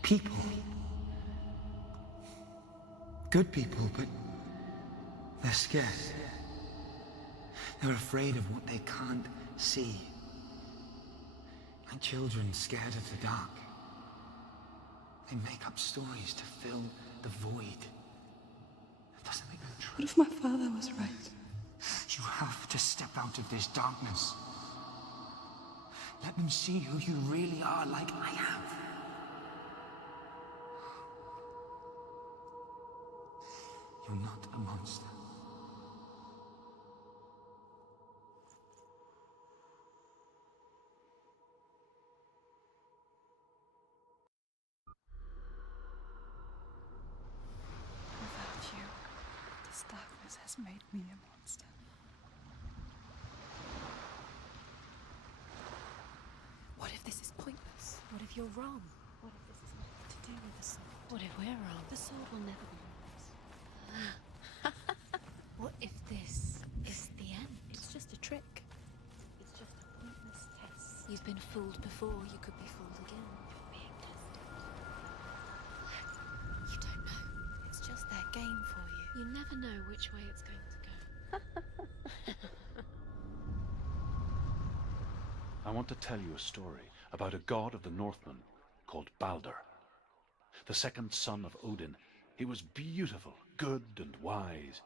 people. Good people, but they're scared. They're afraid of what they can't see. Like children scared of the dark. They make up stories to fill the void. That doesn't make them true. What if my father was right? You have to step out of this darkness. Let them see who you really are, like I have. You're not a monster. Without you, this darkness has made me a monster. What if this is pointless? What if you're wrong? What if this is nothing to do with the sword? What if we're wrong? The sword will never be yours. What if this is the end? It's just a trick. It's just a pointless test. You've been fooled before, you could be fooled again. You're being tested. You don't know. It's just their game for you. You never know which way it's going to go. I want to tell you a story about a god of the Northmen called Balder. The second son of Odin. He was beautiful, good and wise.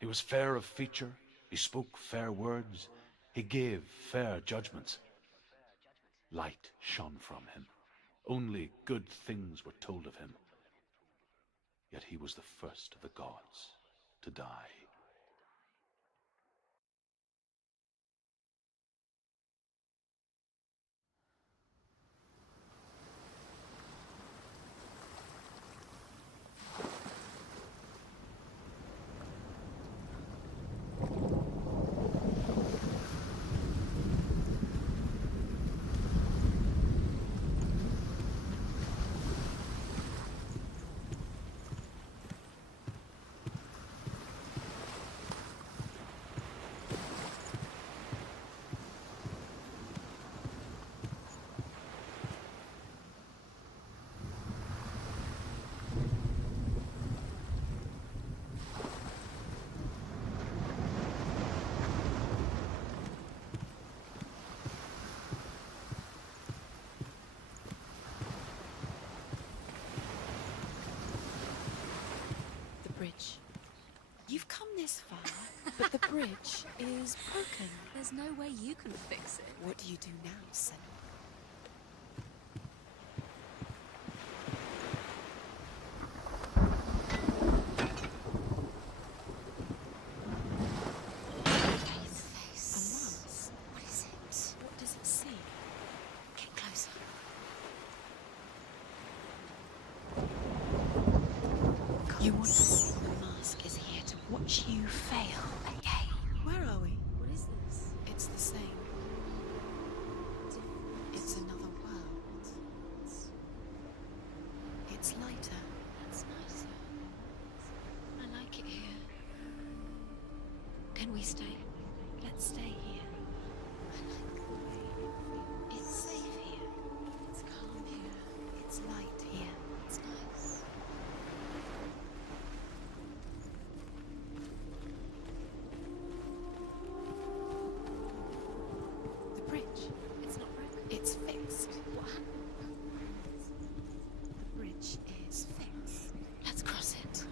He was fair of feature, he spoke fair words, he gave fair judgments. Light shone from him. Only good things were told of him. Yet he was the first of the gods to die. Bridge. You've come this far, but the bridge is broken. There's no way you can fix it. What do you do now, Senua? Face. What is it? What does it see? Get closer. You want the mask is here to watch you fail again. Where are we? What is this? It's the same. It's another world. It's lighter. It's nicer. I like it here. Can we stay? Let's stay here. I like the way it feels. It's safe here. It's calm here. It's light here. It's nice. The bridge. It's not broken. It's fixed. What happened? The bridge is fixed. Let's cross it.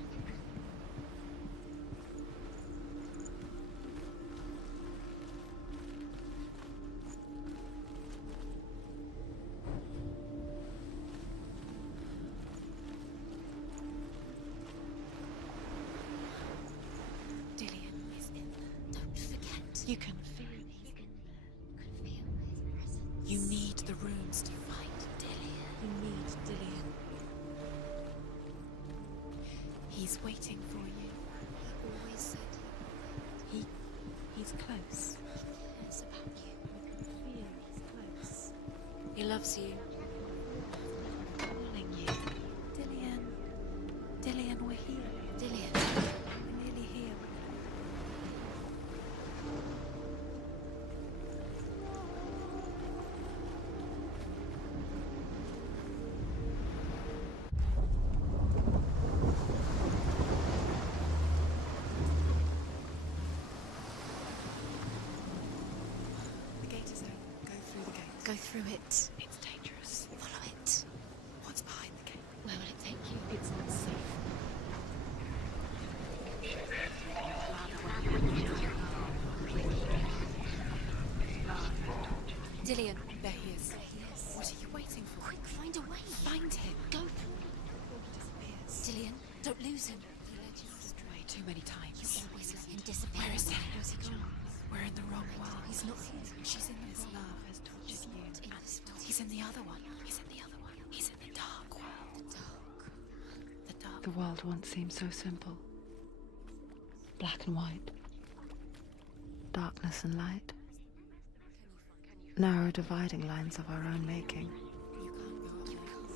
Dillian is in there. Don't forget. You can feel he's in there. the runes to find Dillian. You need Dillian. He's waiting for you. He always said he's close. He cares about you. You can feel he's close. He loves you. Calling you. Dillian. Dillian, we're here. Dillian. We're nearly here. The gate is open. Go through the gate. Go through it. It's dangerous. Follow it. What's behind the gate? Where will it take you? It's not safe. Dillian, there he is. What are you waiting for? Quick, find a way. Find him. Go through it before he disappears. Dillian, don't lose him. He led you astray too many times. You always let him disappear. Where is he? Where's he gone? We're in the wrong world. He's not here. She's in the His love has tortured you. He's in the other one. He's in the other one. He's in the dark world. The dark. The dark. The world once seemed so simple. Black and white. Darkness and light. Narrow dividing lines of our own making.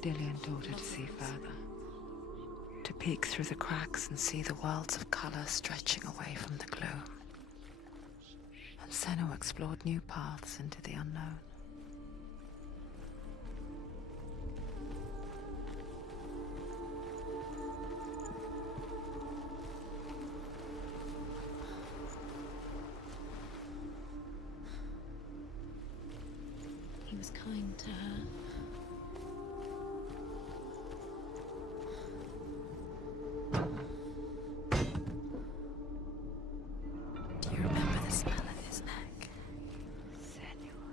Dillian taught her to see further. To peek through the cracks and see the worlds of colour stretching away from the gloom. And Senua explored new paths into the unknown. He was kind to her. Do you remember the smell of his neck? Senua.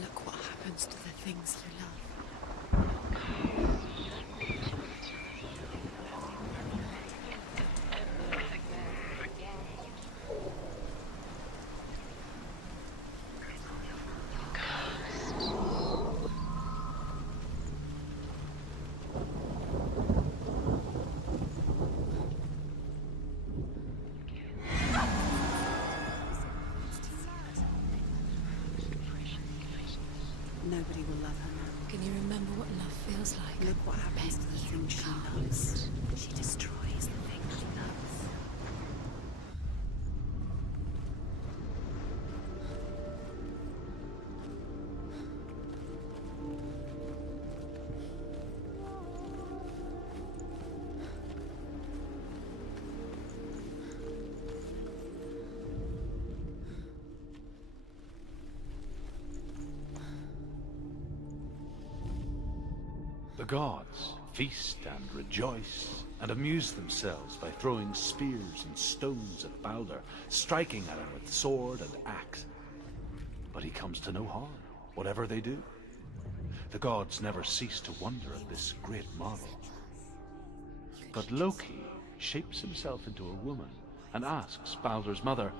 Look what happens to the things you love. Nobody will love her now. Can you remember what love feels like? Look what happens to the things she loves. She destroys the things she loves. The gods feast and rejoice, and amuse themselves by throwing spears and stones at Baldur, striking at him with sword and axe. But he comes to no harm, whatever they do. The gods never cease to wonder at this great marvel. But Loki shapes himself into a woman and asks Baldur's mother,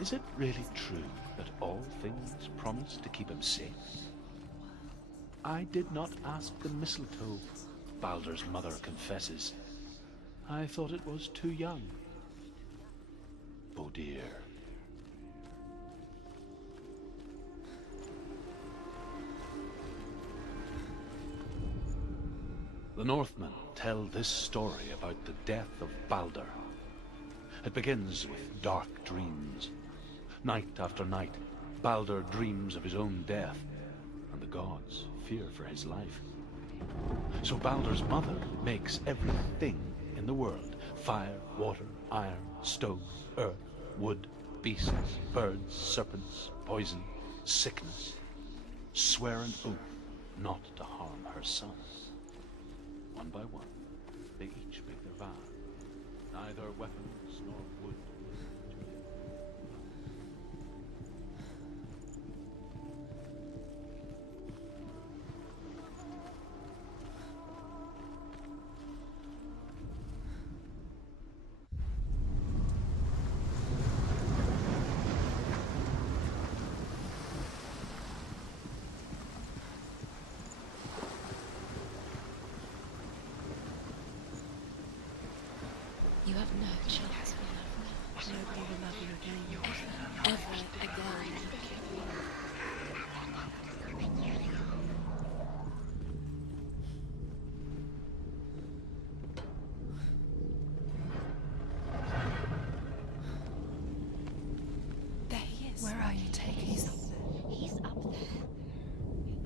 "Is it really true that all things promise to keep him safe? I did not ask the mistletoe, Baldur's mother confesses. I thought it was too young. Oh dear. The Northmen tell this story about the death of Baldur. It begins with dark dreams. Night after night, Baldur dreams of his own death, and the gods fear for his life. So Baldur's mother makes everything in the world: fire, water, iron, stone, earth, wood, beasts, birds, serpents, poison, sickness, swear an oath not to harm her sons. One by one, they each make their vow. Neither weapons nor wood. You have no chance for love. Nobody will love you again. Ever again. There he is. Where are you taking him? He's up there.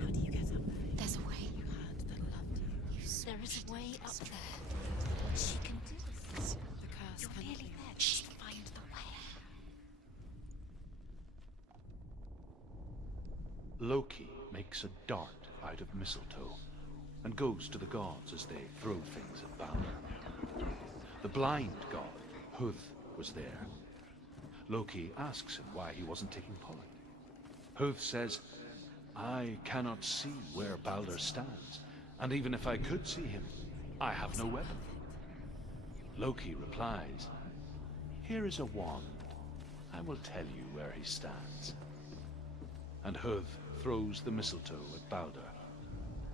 How do you get up there? There's a way. You had that loved you. There is a way up there. She can do this. The curse You're cannot nearly be there. Just find the way. Loki makes a dart out of mistletoe and goes to the gods as they throw things at Baldur. The blind god, Huth, was there. Loki asks him why he wasn't taking part. Huth says, I cannot see where Baldur stands, and even if I could see him, I have no weapon. Loki replies, here is a wand. I will tell you where he stands. And Huth throws the mistletoe at Baldur.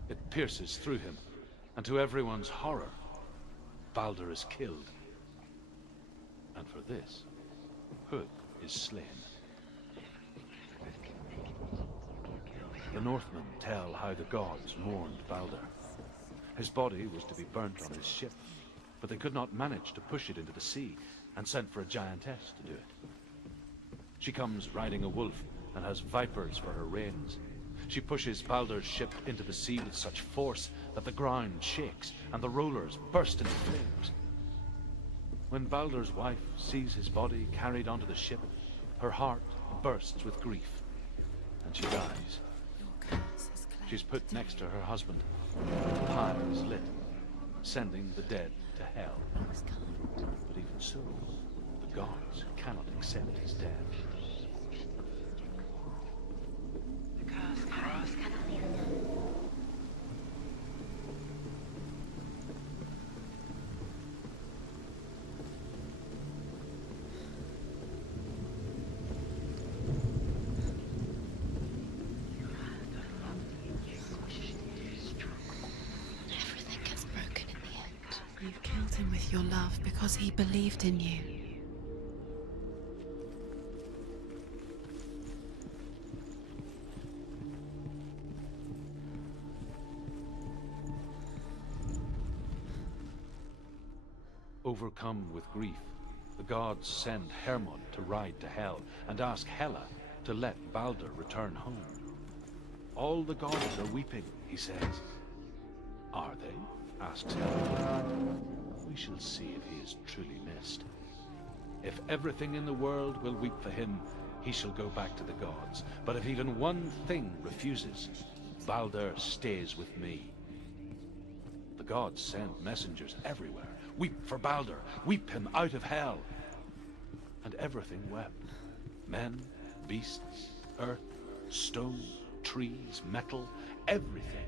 It pierces through him, and to everyone's horror, Baldur is killed. And for this, Huth is slain. The Northmen tell how the gods mourned Baldur. His body was to be burnt on his ship, but they could not manage to push it into the sea, and sent for a giantess to do it. She comes riding a wolf and has vipers for her reins. She pushes Baldur's ship into the sea with such force that the ground shakes and the rollers burst into flames. When Baldur's wife sees his body carried onto the ship, her heart bursts with grief, and she dies. She's put next to her husband. The pyre is lit, sending the dead to hell. But even so, the gods cannot accept his death. Everything gets broken in the end. You've killed him with your love because he believed in you. Overcome with grief, the gods send Hermod to ride to Hell and ask Hela to let Baldur return home. All the gods are weeping, he says. Are they? Asks Hela. We shall see if he is truly missed. If everything in the world will weep for him, he shall go back to the gods. But if even one thing refuses, Baldur stays with me. The gods send messengers everywhere. Weep for Baldur, weep him out of hell. And everything wept. Men, beasts, earth, stone, trees, metal, everything.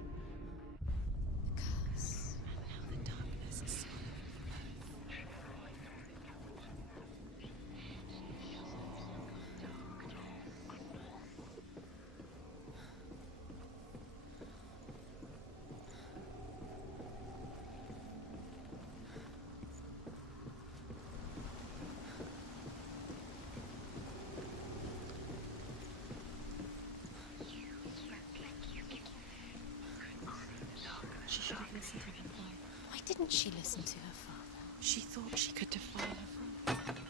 didn't she listen to her father? She thought she could defy her father.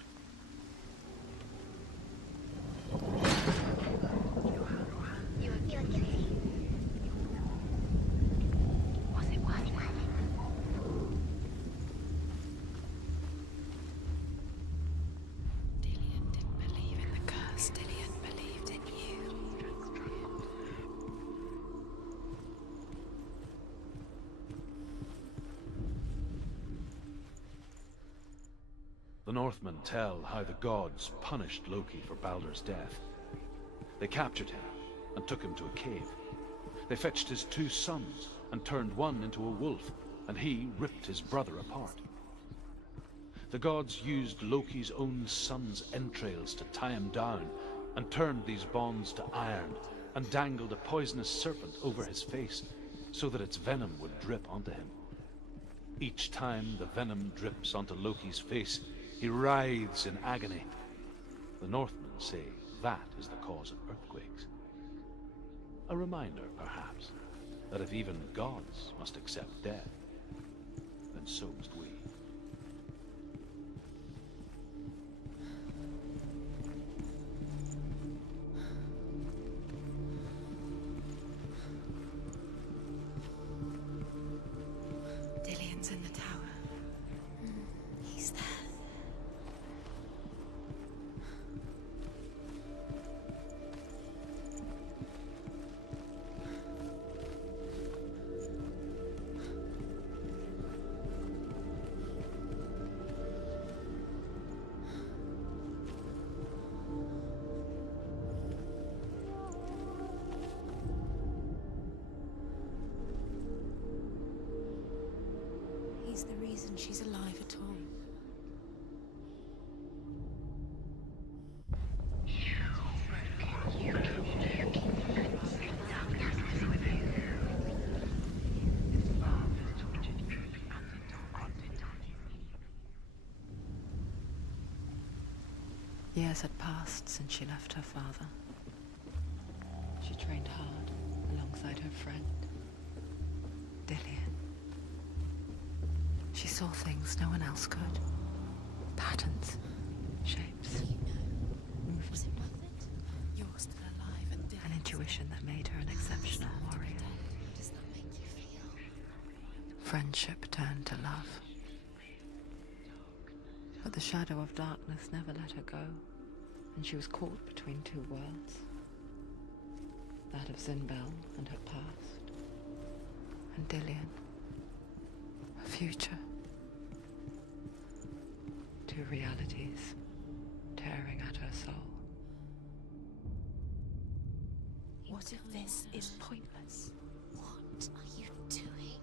Was it worth it? Dillian didn't believe in the curse. Dillian believed in you. The Northmen tell how the gods punished Loki for Baldur's death. They captured him and took him to a cave. They fetched his 2 sons and turned one into a wolf, and he ripped his brother apart. The gods used Loki's own son's entrails to tie him down and turned these bonds to iron and dangled a poisonous serpent over his face so that its venom would drip onto him. Each time the venom drips onto Loki's face, he writhes in agony. The Northmen say that is the cause of earthquakes. A reminder, perhaps, that if even gods must accept death, then so must we. Dillian's in the tower. He's there. He's the reason she's alive at all. Years had passed since she left her father. She trained hard alongside her friend, Dillian. She saw things no one else could. Patterns, shapes, movement. Was it worth it? You're still alive and dead. An intuition that made her an exceptional warrior. How does that make you feel? Friendship turned to love. But the shadow of darkness never let her go, and she was caught between 2 worlds. That of Zinbel and her past, and Dillian, her future. 2 realities tearing at her soul. What if this is pointless? What are you doing?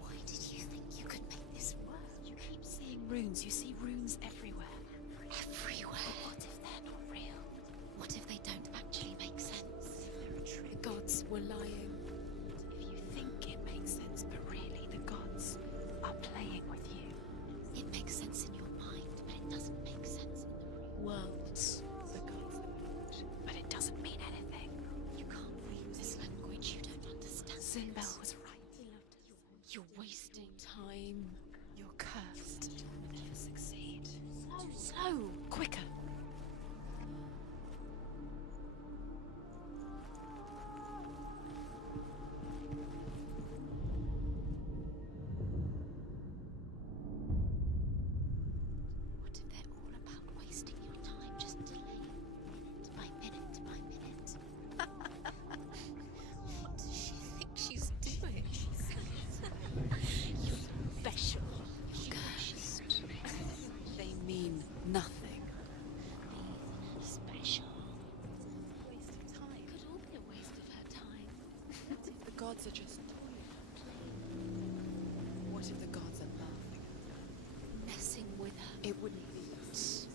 Why did you think you could make this work? You keep seeing runes. You see runes everywhere. Everywhere. But what if they're not real? What if they don't actually make sense? The gods were lying. If you think it makes sense, but really the gods are playing with you. It makes sense in your mind, but it doesn't make sense in the real world. The gods are but it doesn't mean anything. You can't read this language. You don't understand. Zinbel was right. You're wasting time. You're cursed. You'll never succeed. Slow, quicker. What if they're all about wasting your time, just delaying minute by minute by minute? What does she think she's doing? You're special. Cursed. They mean nothing. Special. Waste of time. Could all be a waste of her time. What if the gods are just what if the gods are laughing at her? Messing with her. It wouldn't be the first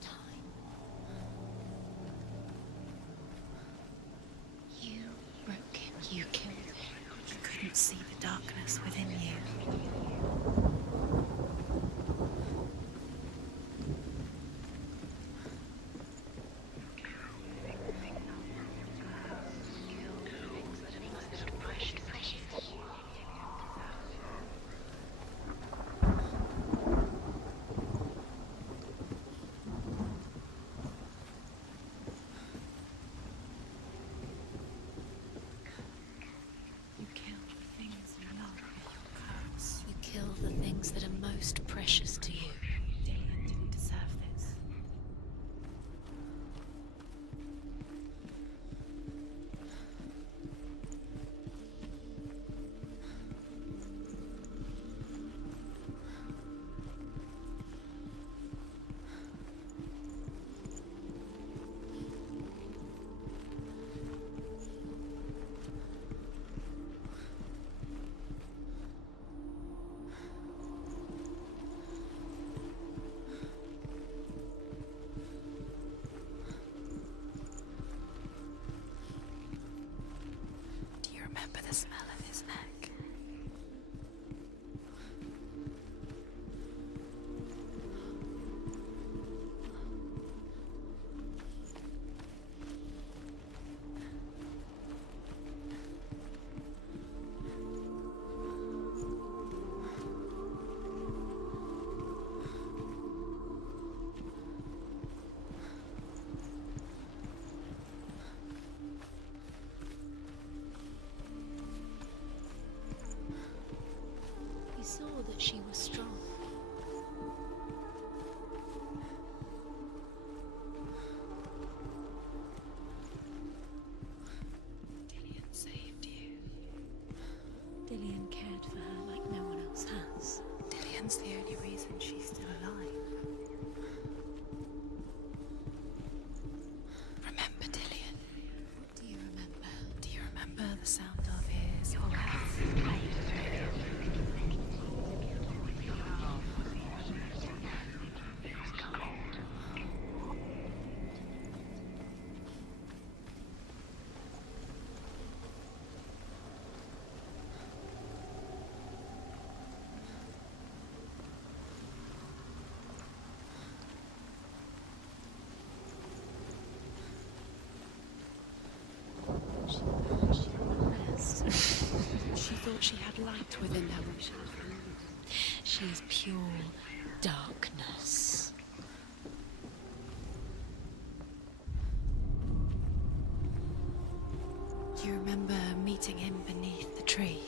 time. You broke him. You killed him. You couldn't see the darkness within you. the smell of his neck. He saw that she was strong. Dillian saved you. Dillian cared for her like no one else has. Dillian's the only reason she's still alive. Remember Dillian? What do you remember? Do you remember the sound of his voice? She thought she had light within her. She is pure darkness. Do you remember meeting him beneath the tree?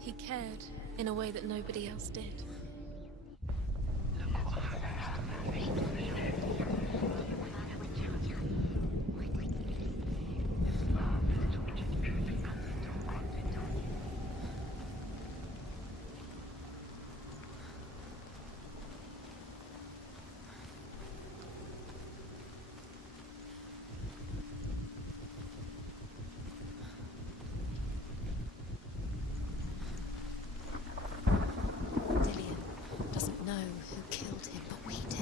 He cared in a way that nobody else did. Know who killed him, but we do.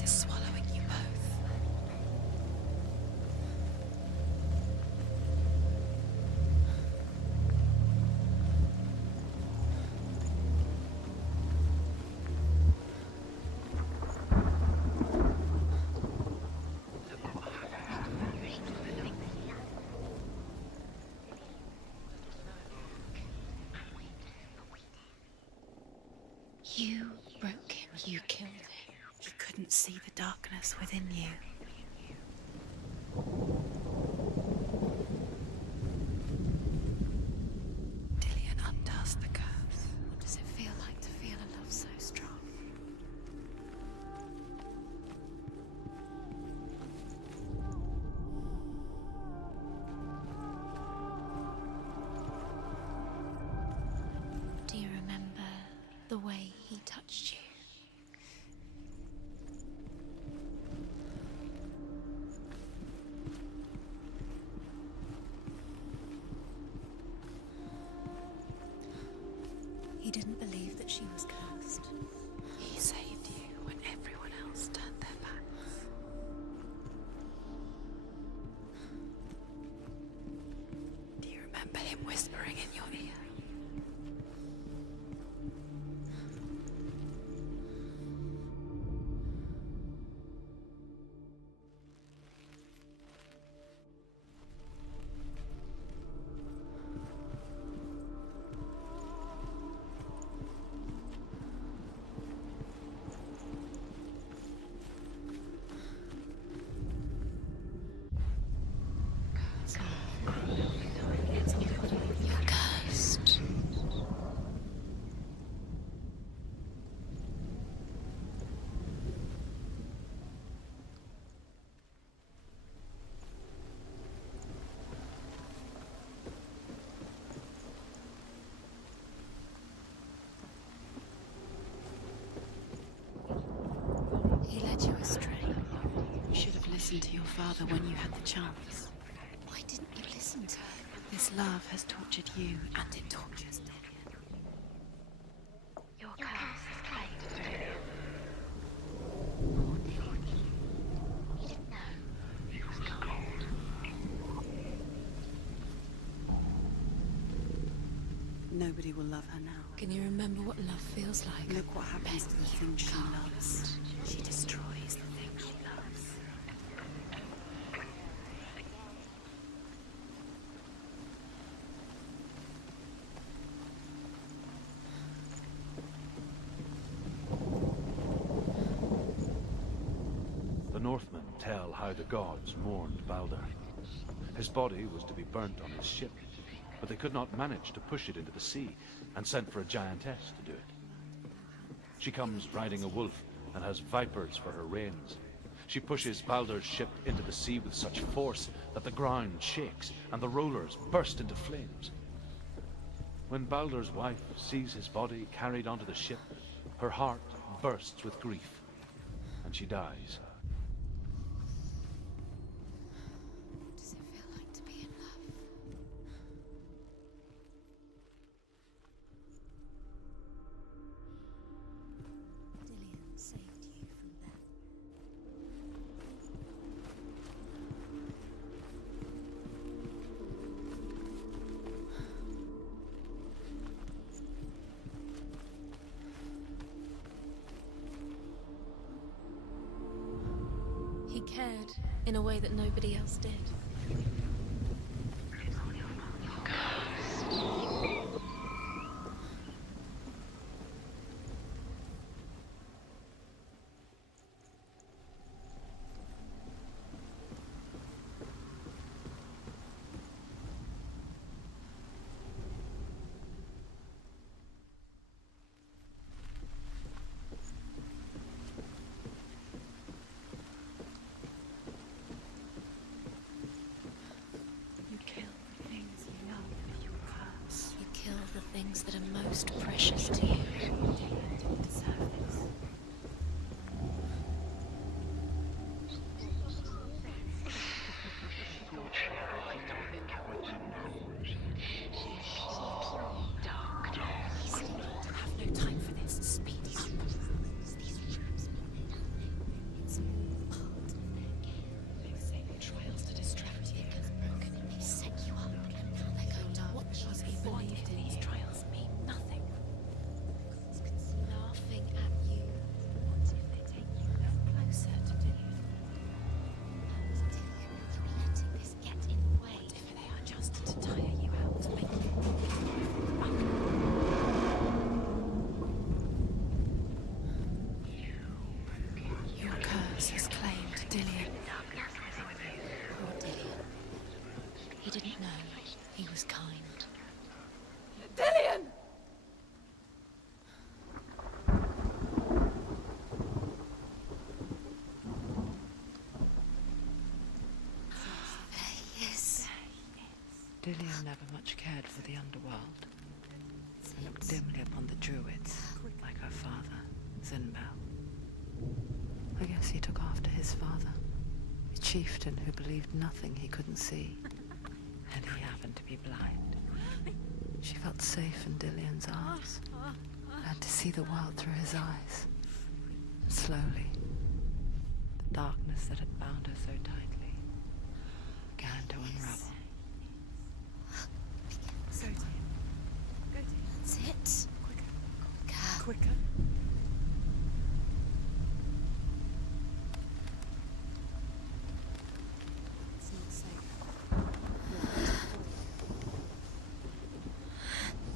Is swallowing you both. You broke him. You killed him. He couldn't see the darkness within you. Dillian undoes the curse. What does it feel like to feel a love so strong? Do you remember the way he touched you? He didn't believe that she was cursed. He saved you when everyone else turned their backs. Do you remember him whispering in your ear? listen to your father when you had the chance? Why didn't you listen to him? This love has tortured you, and it tortures Dillian. Your curse is claimed, Dillian. Poor Dillian. He didn't know. He was cold. Nobody will love her now. Can you remember what love feels like? Look what happens to the things she loves. She destroys the things she loves. The Northmen tell how the gods mourned Balder. His body was to be burnt on his ship, but they could not manage to push it into the sea, and sent for a giantess to do it. She comes riding a wolf and has vipers for her reins. She pushes Balder's ship into the sea with such force that the ground shakes and the rollers burst into flames. When Balder's wife sees his body carried onto the ship, her heart bursts with grief, and she dies. What does it feel like to be in love? Dillian saved you from that. He cared in a way that nobody else did. You kill the things you love with your curse. You kill the things that are most precious to you. Dillian didn't deserve this. I have no time for this. Speed. These rooms. It's hard. They say the trials to distract you. It's broken and they set you up. And now they're going to watch us. He believed in these trials mean nothing. It's laughing at you. What if they take you closer to Dillian? Dillian, you're letting this get in the way. What if they are just to tire you out, to make you Your curse has claimed Dillian. Poor Dillian. He didn't know he was kind. Dillian! There he is. Dillian never much cared for the underworld. He looked dimly upon the druids, like her father, Zinbel. I guess he took after his father, a chieftain who believed nothing he couldn't see, and he happened to be blind. She felt safe in Dillian's arms, learned to see the world through his eyes. And slowly, the darkness that had bound her so tightly began to unravel. Go to him. Go to him. That's it. Quicker. Quicker. It's not safe.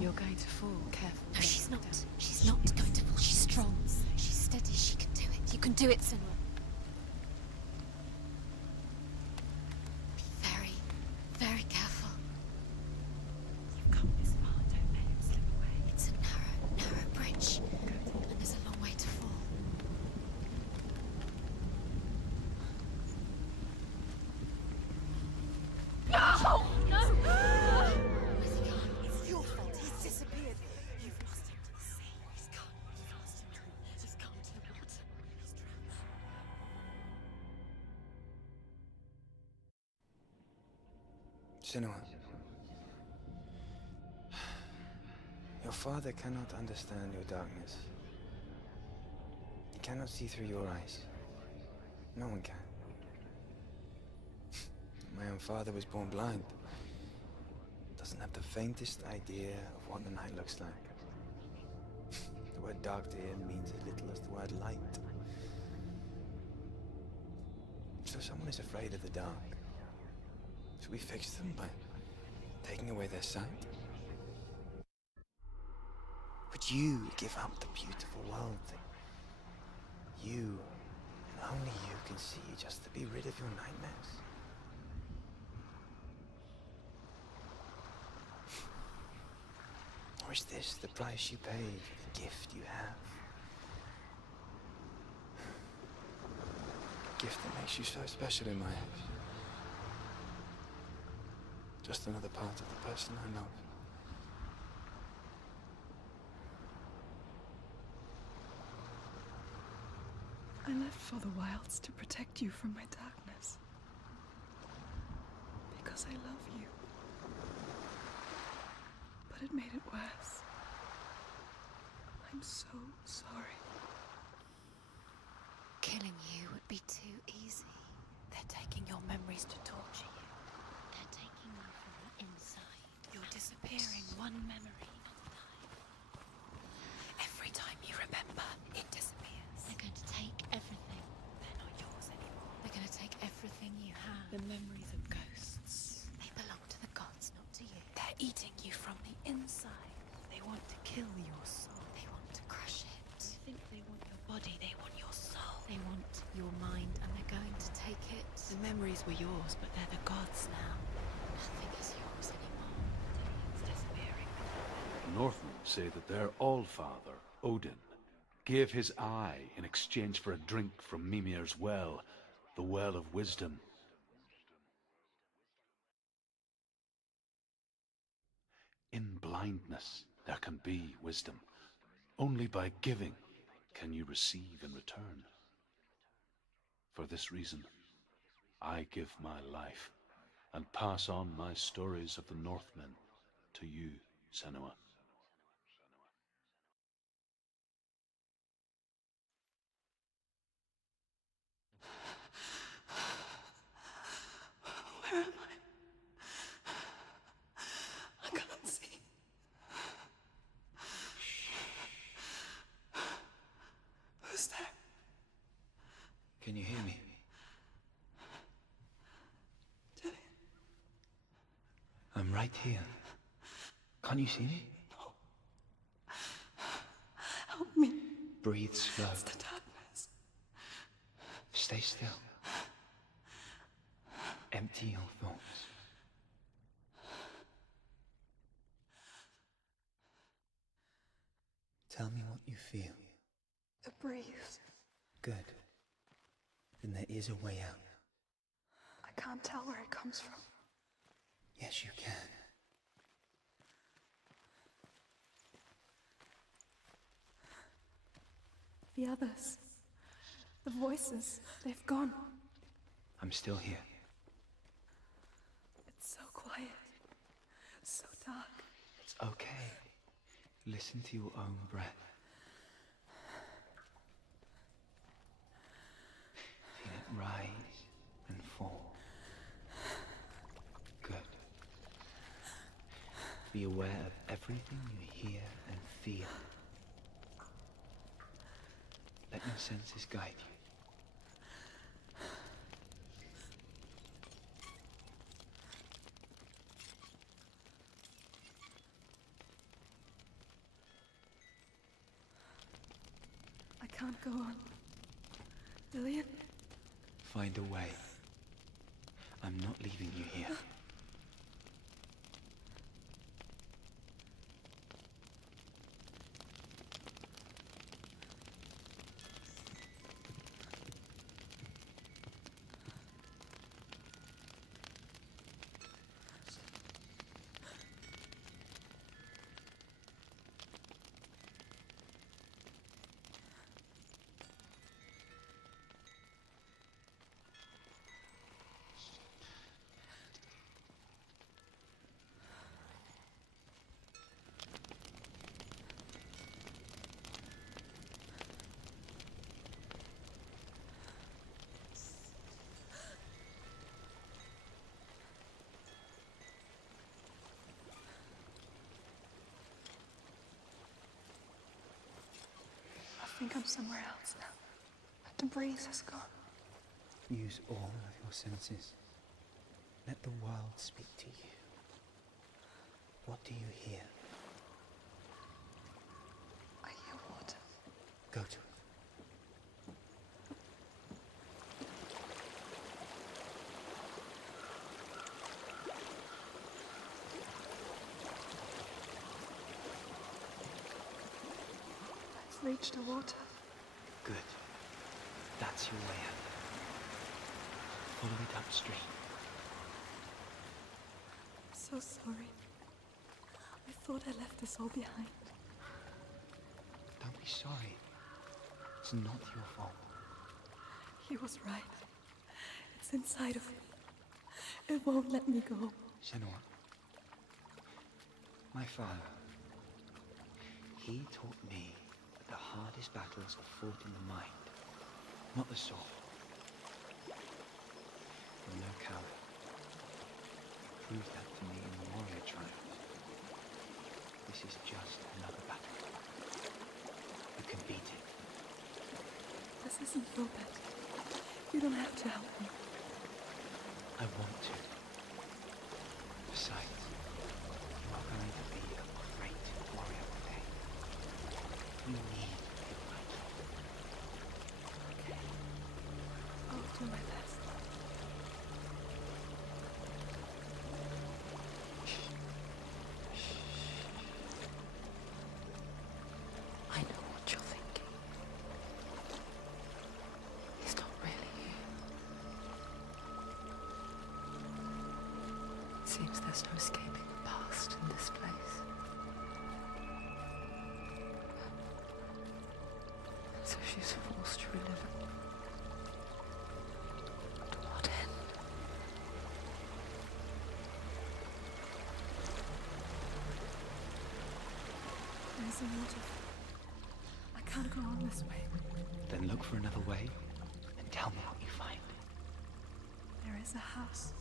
You're going to fall. Careful. No, she's not. She's not going to fall. She's strong. She's steady. She can do it. You can do it, Senua. Be very, very careful. You've come this far. Don't let him slip away. It's a narrow bridge. Go to him. And there's a long way to fall. No! No! Where's he gone? It's your fault. He's disappeared. You've lost him to the sea. He's gone. You've lost him. He's gone to the water. He's drowned. Senua, your father cannot understand your darkness. He cannot see through your eyes. No one can. My own father was born blind. Doesn't have the faintest idea of what the night looks like. The word dark to him means as little as the word light. So someone is afraid of the dark. So we fix them by taking away their sight. Would you give up the beautiful world that you, and only you, can see just to be rid of your nightmares? Or is this the price you pay for the gift you have? A gift that makes you so special in my eyes. Just another part of the person I love. I left for the wilds to protect you from my darkness. Because I love you. But it made it worse. I'm so sorry. Killing you would be too easy. They're taking your memories to torture you. They're taking you from the inside. You're disappearing one memory at a time. Every time you remember, it disappears. They're going to take everything. They're not yours anymore. They're going to take everything you have. The memories of ghosts. They belong to the gods, not to you. They're eating you from the inside. They want to kill your soul. They want to crush it. You think they want your body, they want your soul. They want your mind, and they're going to take it. The memories were yours, but they're the gods now. Nothing is yours anymore. It's disappearing. The Northmen say that their Allfather, Odin, gave his eye in exchange for a drink from Mimir's well, the Well of Wisdom. In blindness, there can be wisdom. Only by giving can you receive in return. For this reason, I give my life and pass on my stories of the Northmen to you, Senua. Where am I? I can't see. Who's there? Can you hear me? Dillian. I'm right here. Can't you see me? No. Help me. Breathe slow. It's the darkness. Stay still. Empty your thoughts. Tell me what you feel. The breeze. Good. Then there is a way out. I can't tell where it comes from. Yes, you can. The others. The voices. They've gone. I'm still here. It's so quiet. So dark. It's okay. Listen to your own breath. Feel it rise and fall. Good. Be aware of everything you hear and feel. Let your senses guide you. I can't go on. Dillian? Find a way. I'm not leaving you here. think I'm somewhere else now. The breeze has gone. Use all of your senses. Let the world speak to you. What do you hear? I hear water. Go to it. I've reached the water. Good. That's your way out. Follow it upstream. I'm so sorry. I thought I left this all behind. Don't be sorry. It's not your fault. He was right. It's inside of me. It won't let me go. Senua. My father. He taught me that the hardest battles are fought in the mind, not the soul. You're no coward. You proved that to me in the warrior trials. This is just another battle. You can beat it. This isn't your battle. You don't have to help me. I want to. Besides, you are going to be a great warrior one day. You need to be like you. Okay. I'll do my best. I know what you're thinking. He's not really here. It seems there's no escaping the past in this place. So she's forced to relive it. To what end? There's a waterfall. I can't go on this way. Then look for another way and tell me what you find. There is a house.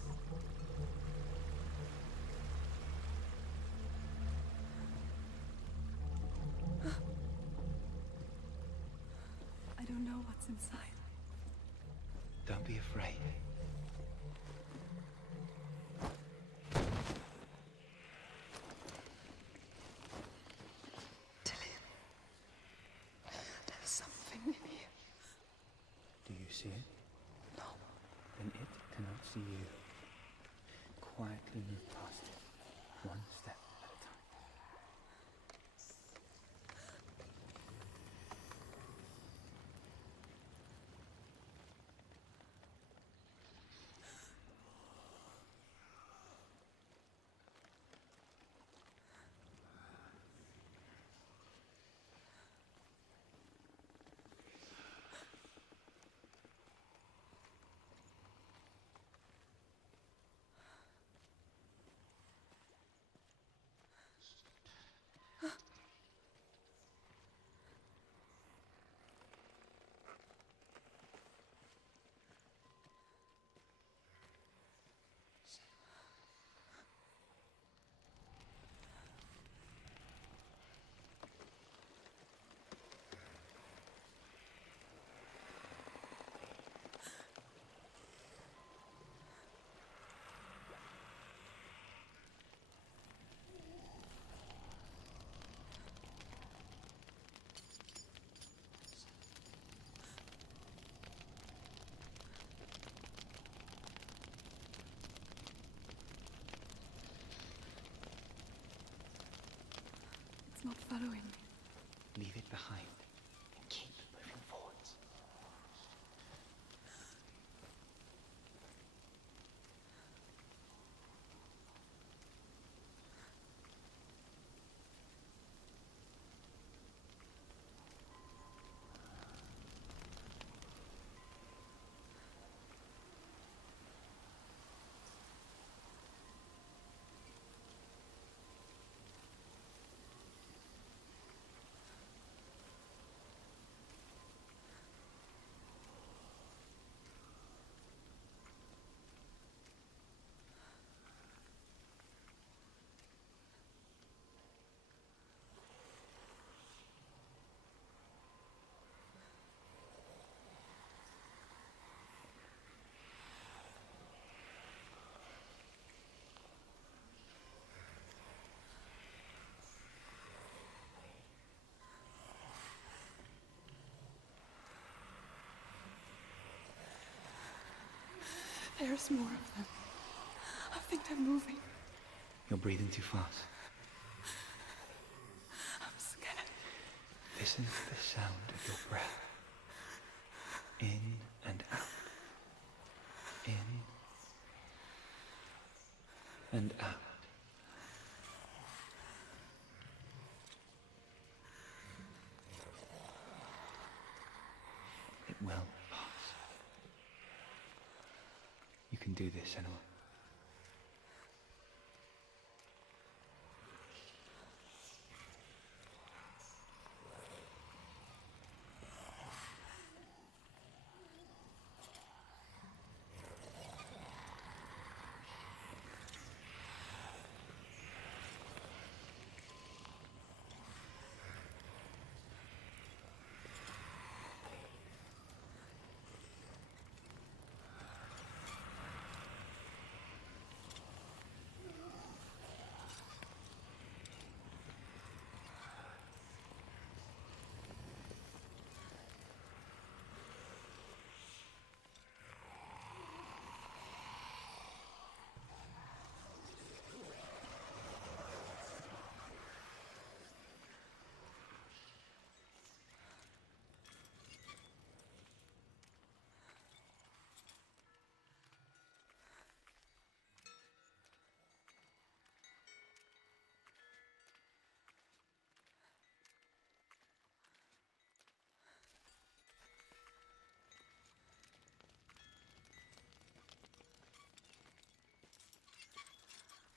I don't know what's inside. Don't be afraid. Dillian, there's something in here. Do you see it? No. Then it cannot see you. Quietly move past it, one step at a time. It's not following me. Leave it behind and keep moving forwards. There's more of them. I think they're moving. You're breathing too fast. I'm scared. Listen to the sound of your breath. In and out. In and out. It will pass. You can do this, Senua.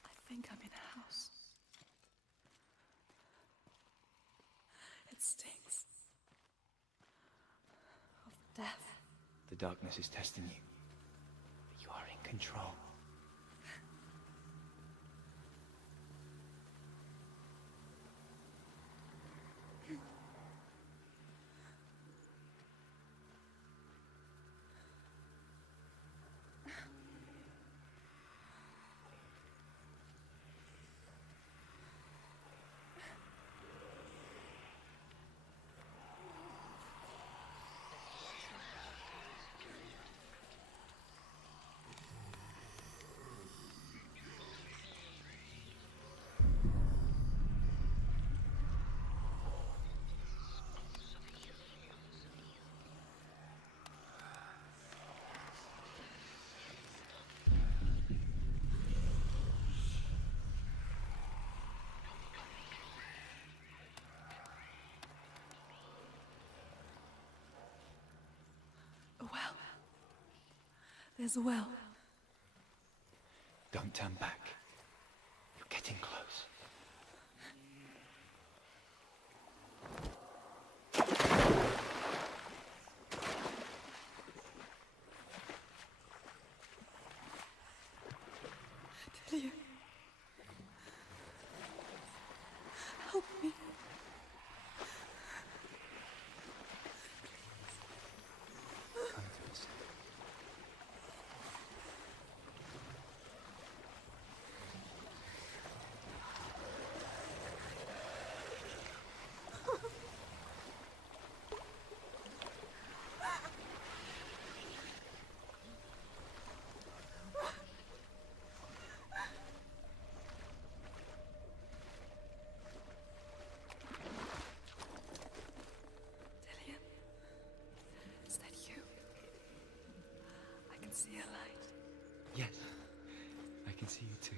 I think I'm in a house. It stinks. Of death. The darkness is testing you. But you are in control. A well. There's a well. Don't turn back. You're getting close. Delia. Help me. Come to the center. Delia. Is that you? I can see a light. Yes, I can see you too.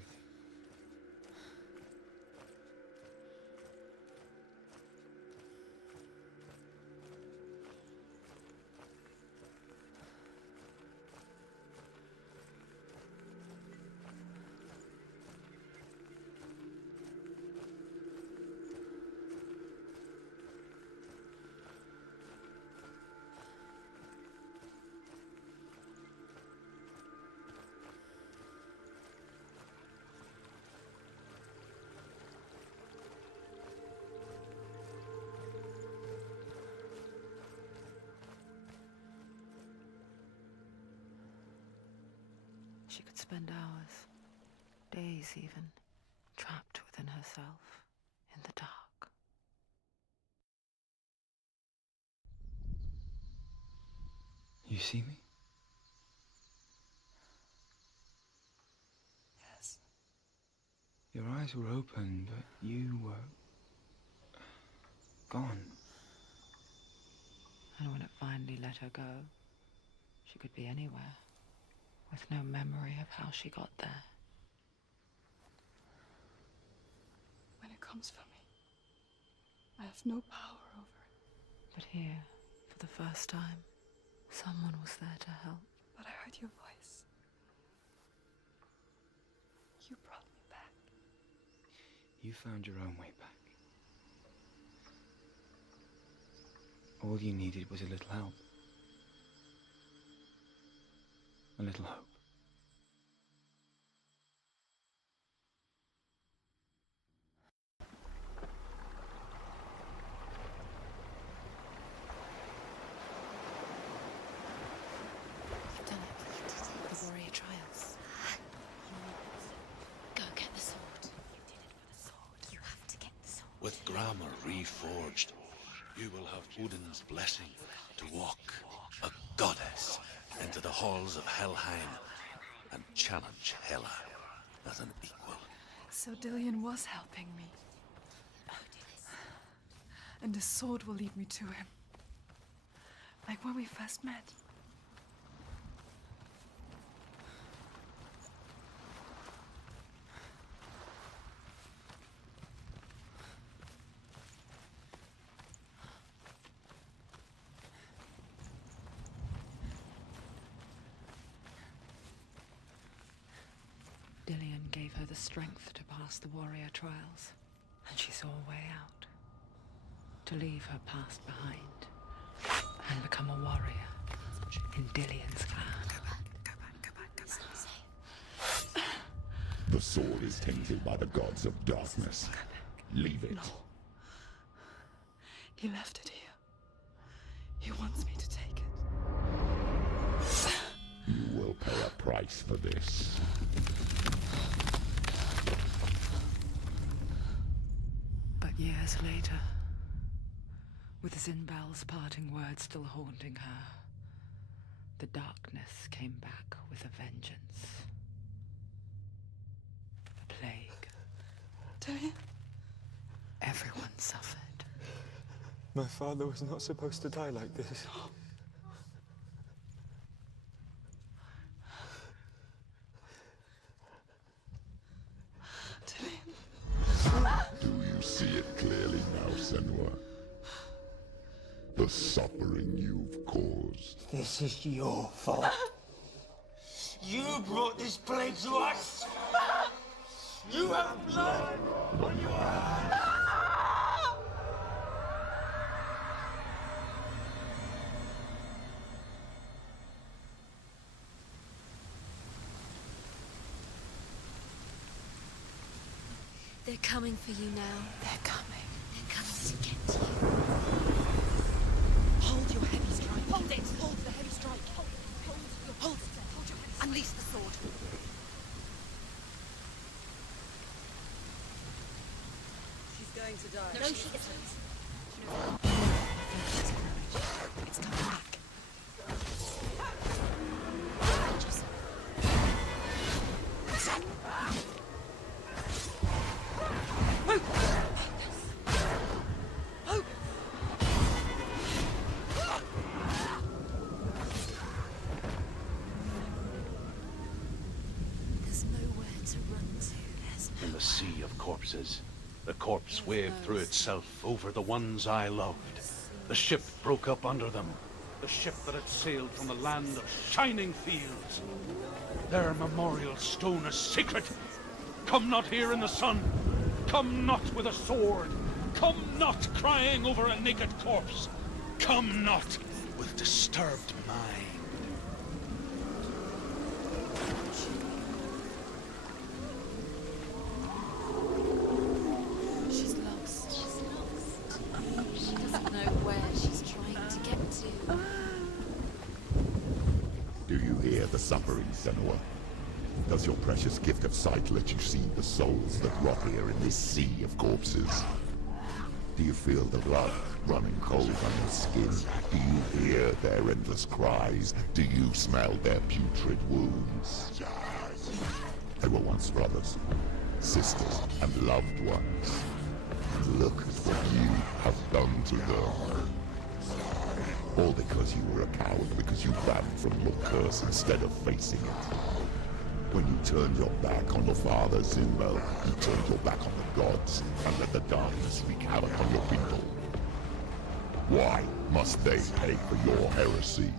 She could spend hours, days even, trapped within herself, in the dark. You see me? eyes were open, but you were gone. And when it finally let her go, she could be anywhere, with no memory of how she got there. When it comes for me, I have no power over it. But here, for the first time, someone was there to help. But I heard your voice. You brought me back. You found your own way back. All you needed was a little help. A little hope. You've done it. The warrior trials. Go get the sword. You did it for the sword. You have to get the sword. With grammar reforged, you will have Odin's blessing to walk, a goddess, into the halls of Helheim and challenge Hela as an equal. So Dillion was helping me. And the sword will lead me to him. Like when we first met. Dillion gave her the strength to pass the warrior trials, and she saw a way out. To leave her past behind and become a warrior in Dillion's clan. Go back. It's not safe. The sword is tainted by the gods of darkness. Leave it. No. He left it here. He wants me to take it. You will pay a price for this. But years later, with Zinbel's parting words still haunting her, the darkness came back with a vengeance. The plague. Dillion? Everyone suffered. My father was not supposed to die like this. Do you see it clearly now, Senua? The suffering you've caused. This is your fault. You brought this plague to us! You have blood on your hands! They're coming for you now. They're coming. They're coming to get you. Hold your heavy strike. Hold it. Hold the heavy strike. Hold it. Hold your heavy strike. Unleash the sword. She's going to die. No, she isn't. It's coming back. There's nowhere to run to. There's In the sea of corpses, the corpse waved through itself over the ones I loved. The ship broke up under them. The ship that had sailed from the land of shining fields. Their memorial stone is sacred. Come not here in the sun. Come not with a sword. Come not crying over a naked corpse. Come not with disturbed mind. She's lost. She's lost. She doesn't know where she's trying to get to. Do you hear the suffering, Senua? Does your precious gift of sight let you see the souls that rot here in this sea of corpses? Do you feel the blood running cold on your skin? Do you hear their endless cries? Do you smell their putrid wounds? They were once brothers, sisters, and loved ones. Look at what you have done to them. All because you were a coward, because you ran from your curse instead of facing it. When you turned your back on your father, Zimbel, you turned your back on the gods and let the darkness wreak havoc on your people. Why must they pay for your heresy?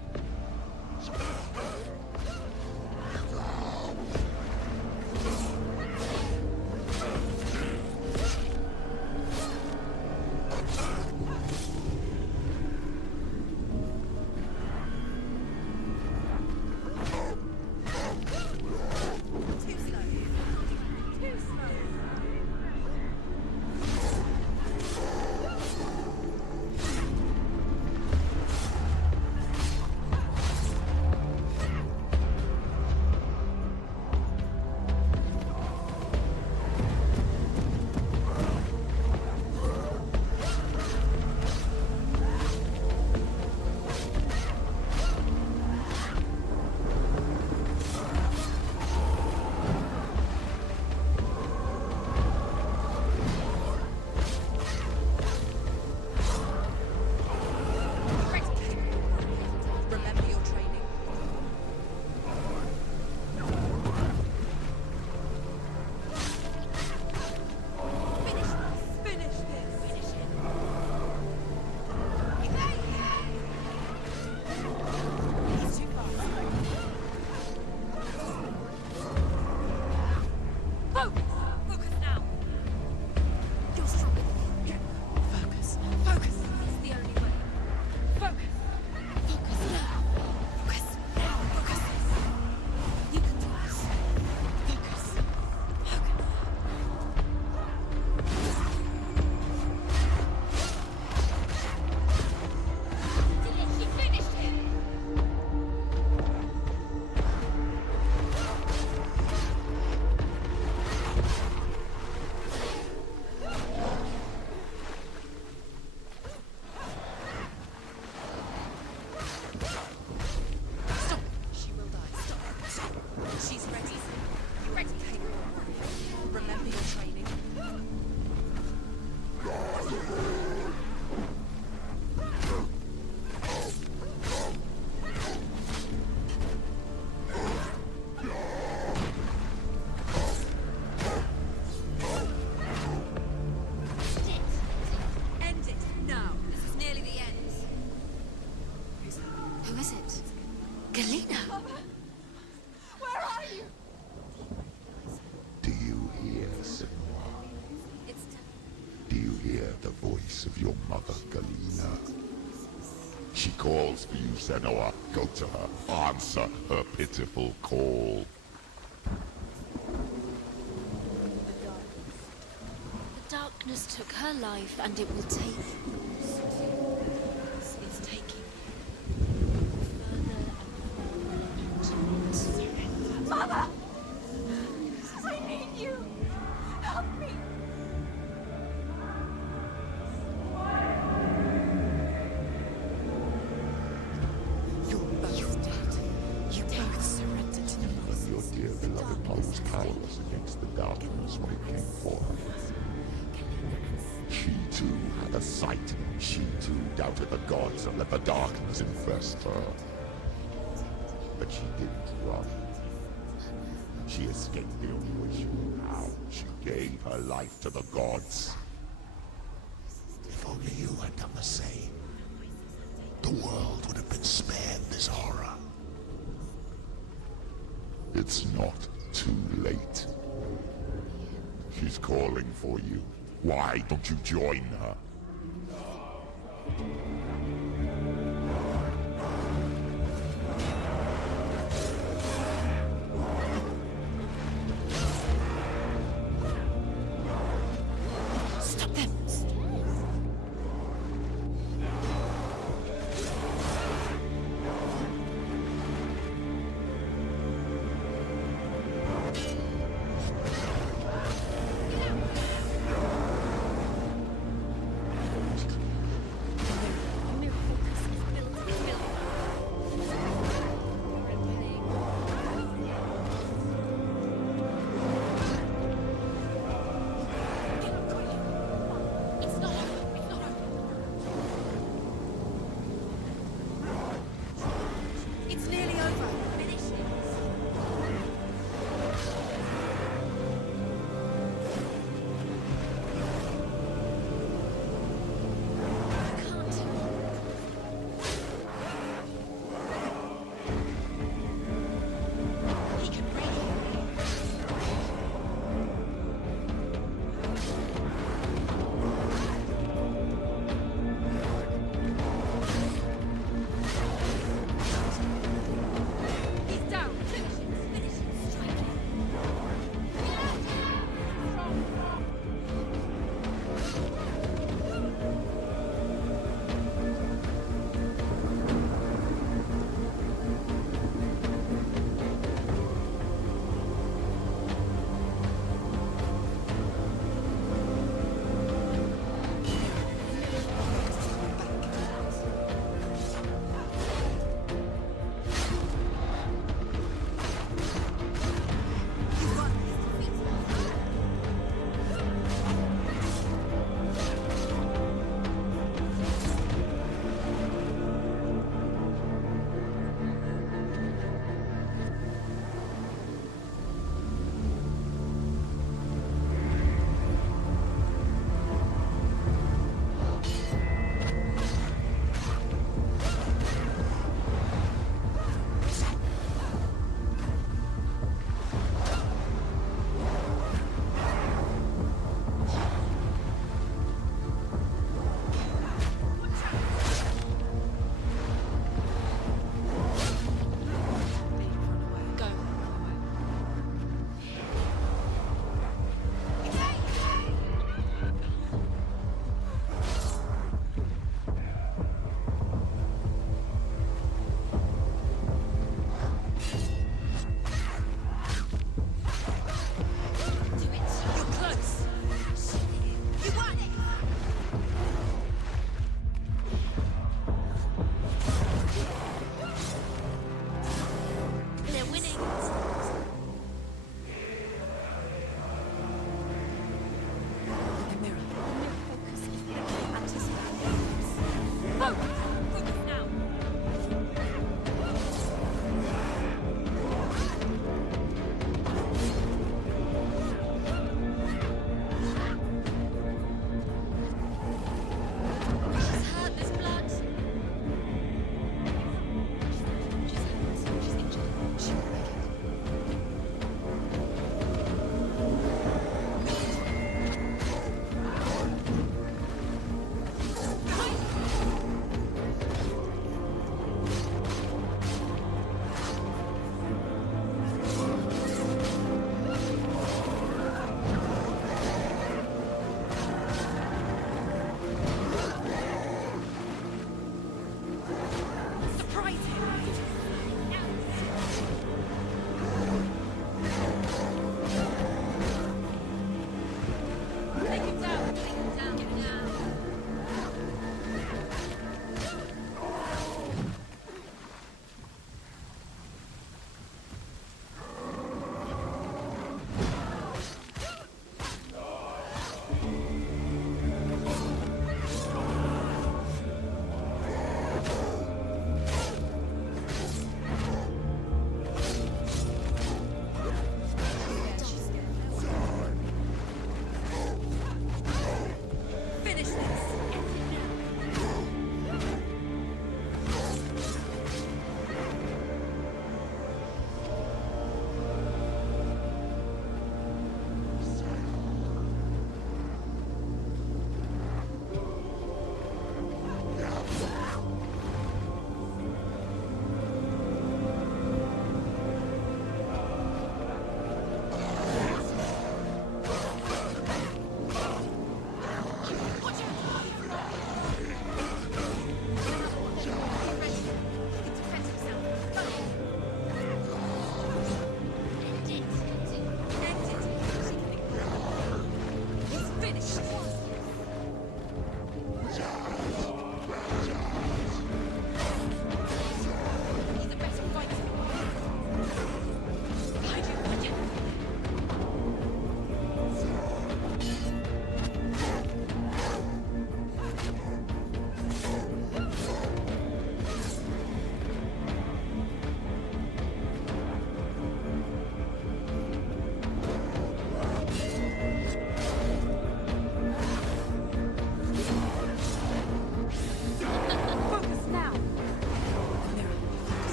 Of your mother, Galena. She calls for you, Senua. Go to her. Answer her pitiful call. The darkness took her life, and it will take. It's taking further and further into. Mother! I need you! Help me! Dear beloved mother was powerless against the darkness when it came for her. She too had a sight. She too doubted the gods and let the darkness infest her. But she didn't run. She escaped the only way she knew how. She gave her life to the gods. If only you had done the same, the world would have been spared this horror. It's not too late. She's calling for you. Why don't you join her? Stop them!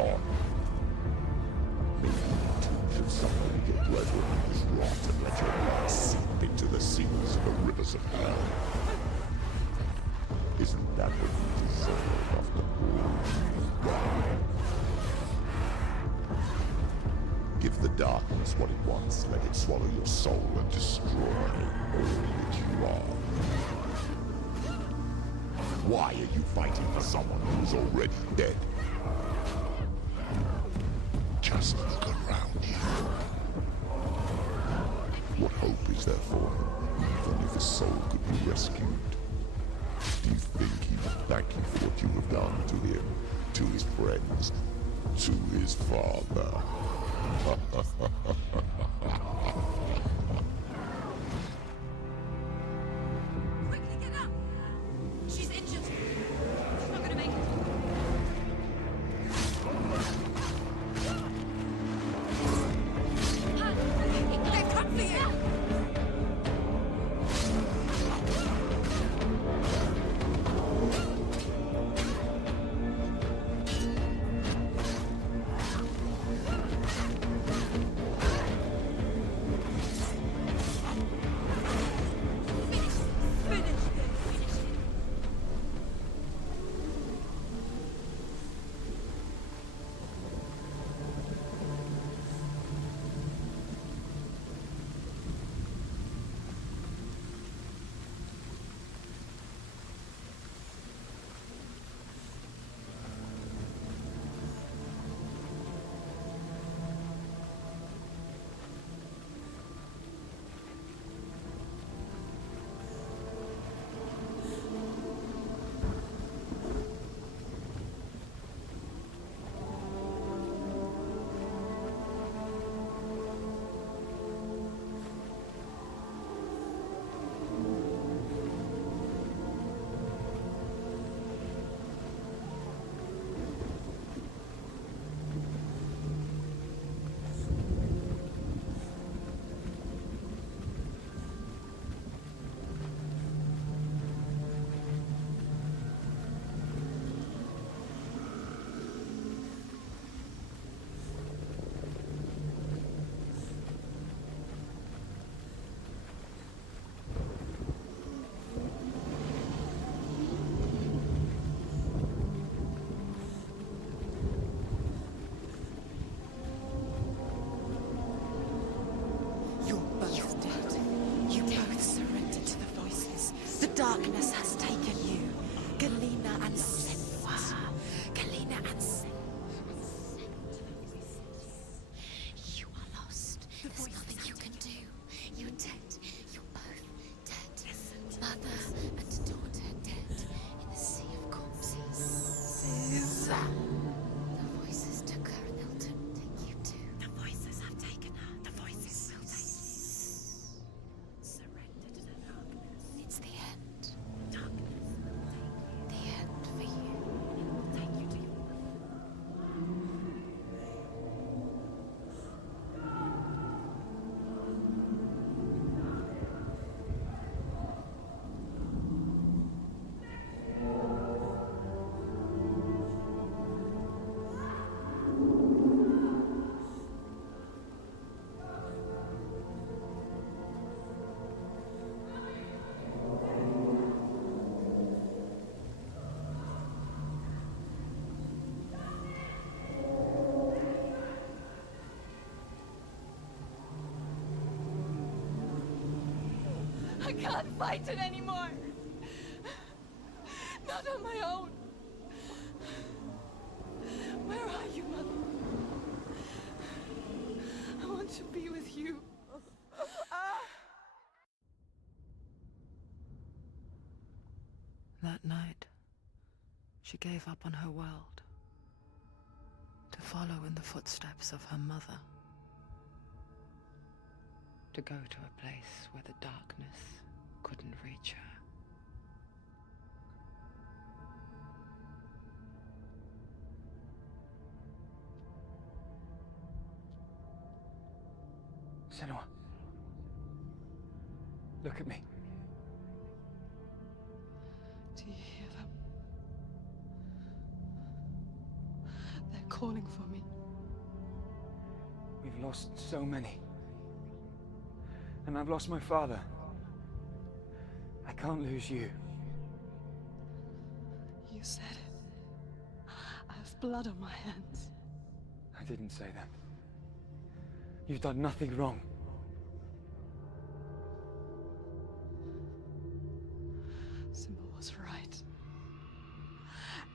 on. Maybe you too should suffer with your brethren in this rot and let your blood seep into the seas of the rivers of hell. Isn't that what you deserve after all you've done? Give the darkness what it wants, let it swallow your soul and destroy all that you are. Why are you fighting for someone who's already dead? Just look around you. What hope is there for him, even if his soul could be rescued? Do you think he would thank you for what you have done to him, to his friends, to his father? Quickly get up! She's injured. She's not gonna make it. They've come for you! Darkness has taken you, Galena and Senua. Galena and Senua. You are lost. There's nothing you can do. You're dead. You're both dead. Mother and daughter dead in the sea of corpses. The voices took her and they'll take you too. The voices have taken her. The voices will take you. Surrender to the darkness. It's the end. Darkness will take you. The end for you. It will take you to your I can't fight it anymore. Not on my own. Where are you, Mother? I want to be with you. That night, she gave up on her world to follow in the footsteps of her mother, to go to a place where the darkness couldn't reach her. Senua, look at me. Do you hear them? They're calling. calling for me. We've lost so many. And I've lost my father. I can't lose you. You said it. I have blood on my hands. I didn't say that. You've done nothing wrong. Symbol was right.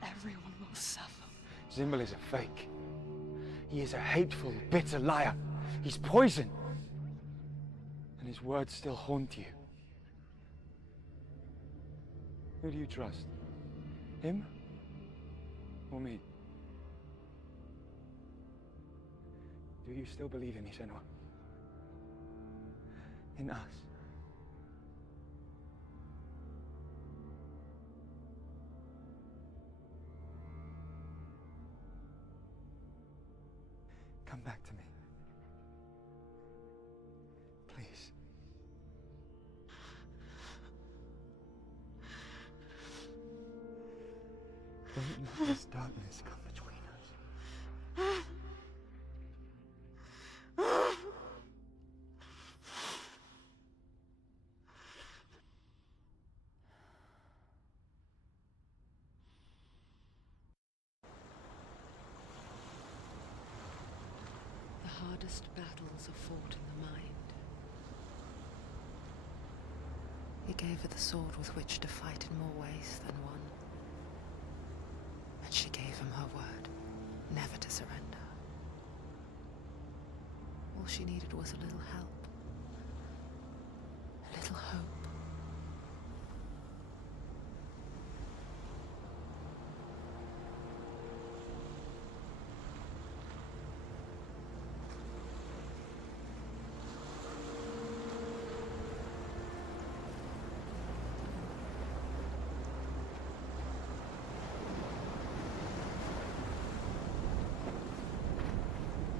Everyone will suffer. Zimbel is a fake. He is a hateful, bitter liar. He's poison. And his words still haunt you. Who do you trust? Him? Or me? Do you still believe in me, Senua? In us? Come back to me. Please. Don't let this darkness come between us. The hardest battles are fought in the mind. He gave her the sword with which to fight in more ways than one. And she gave him her word, never to surrender. All she needed was a little help.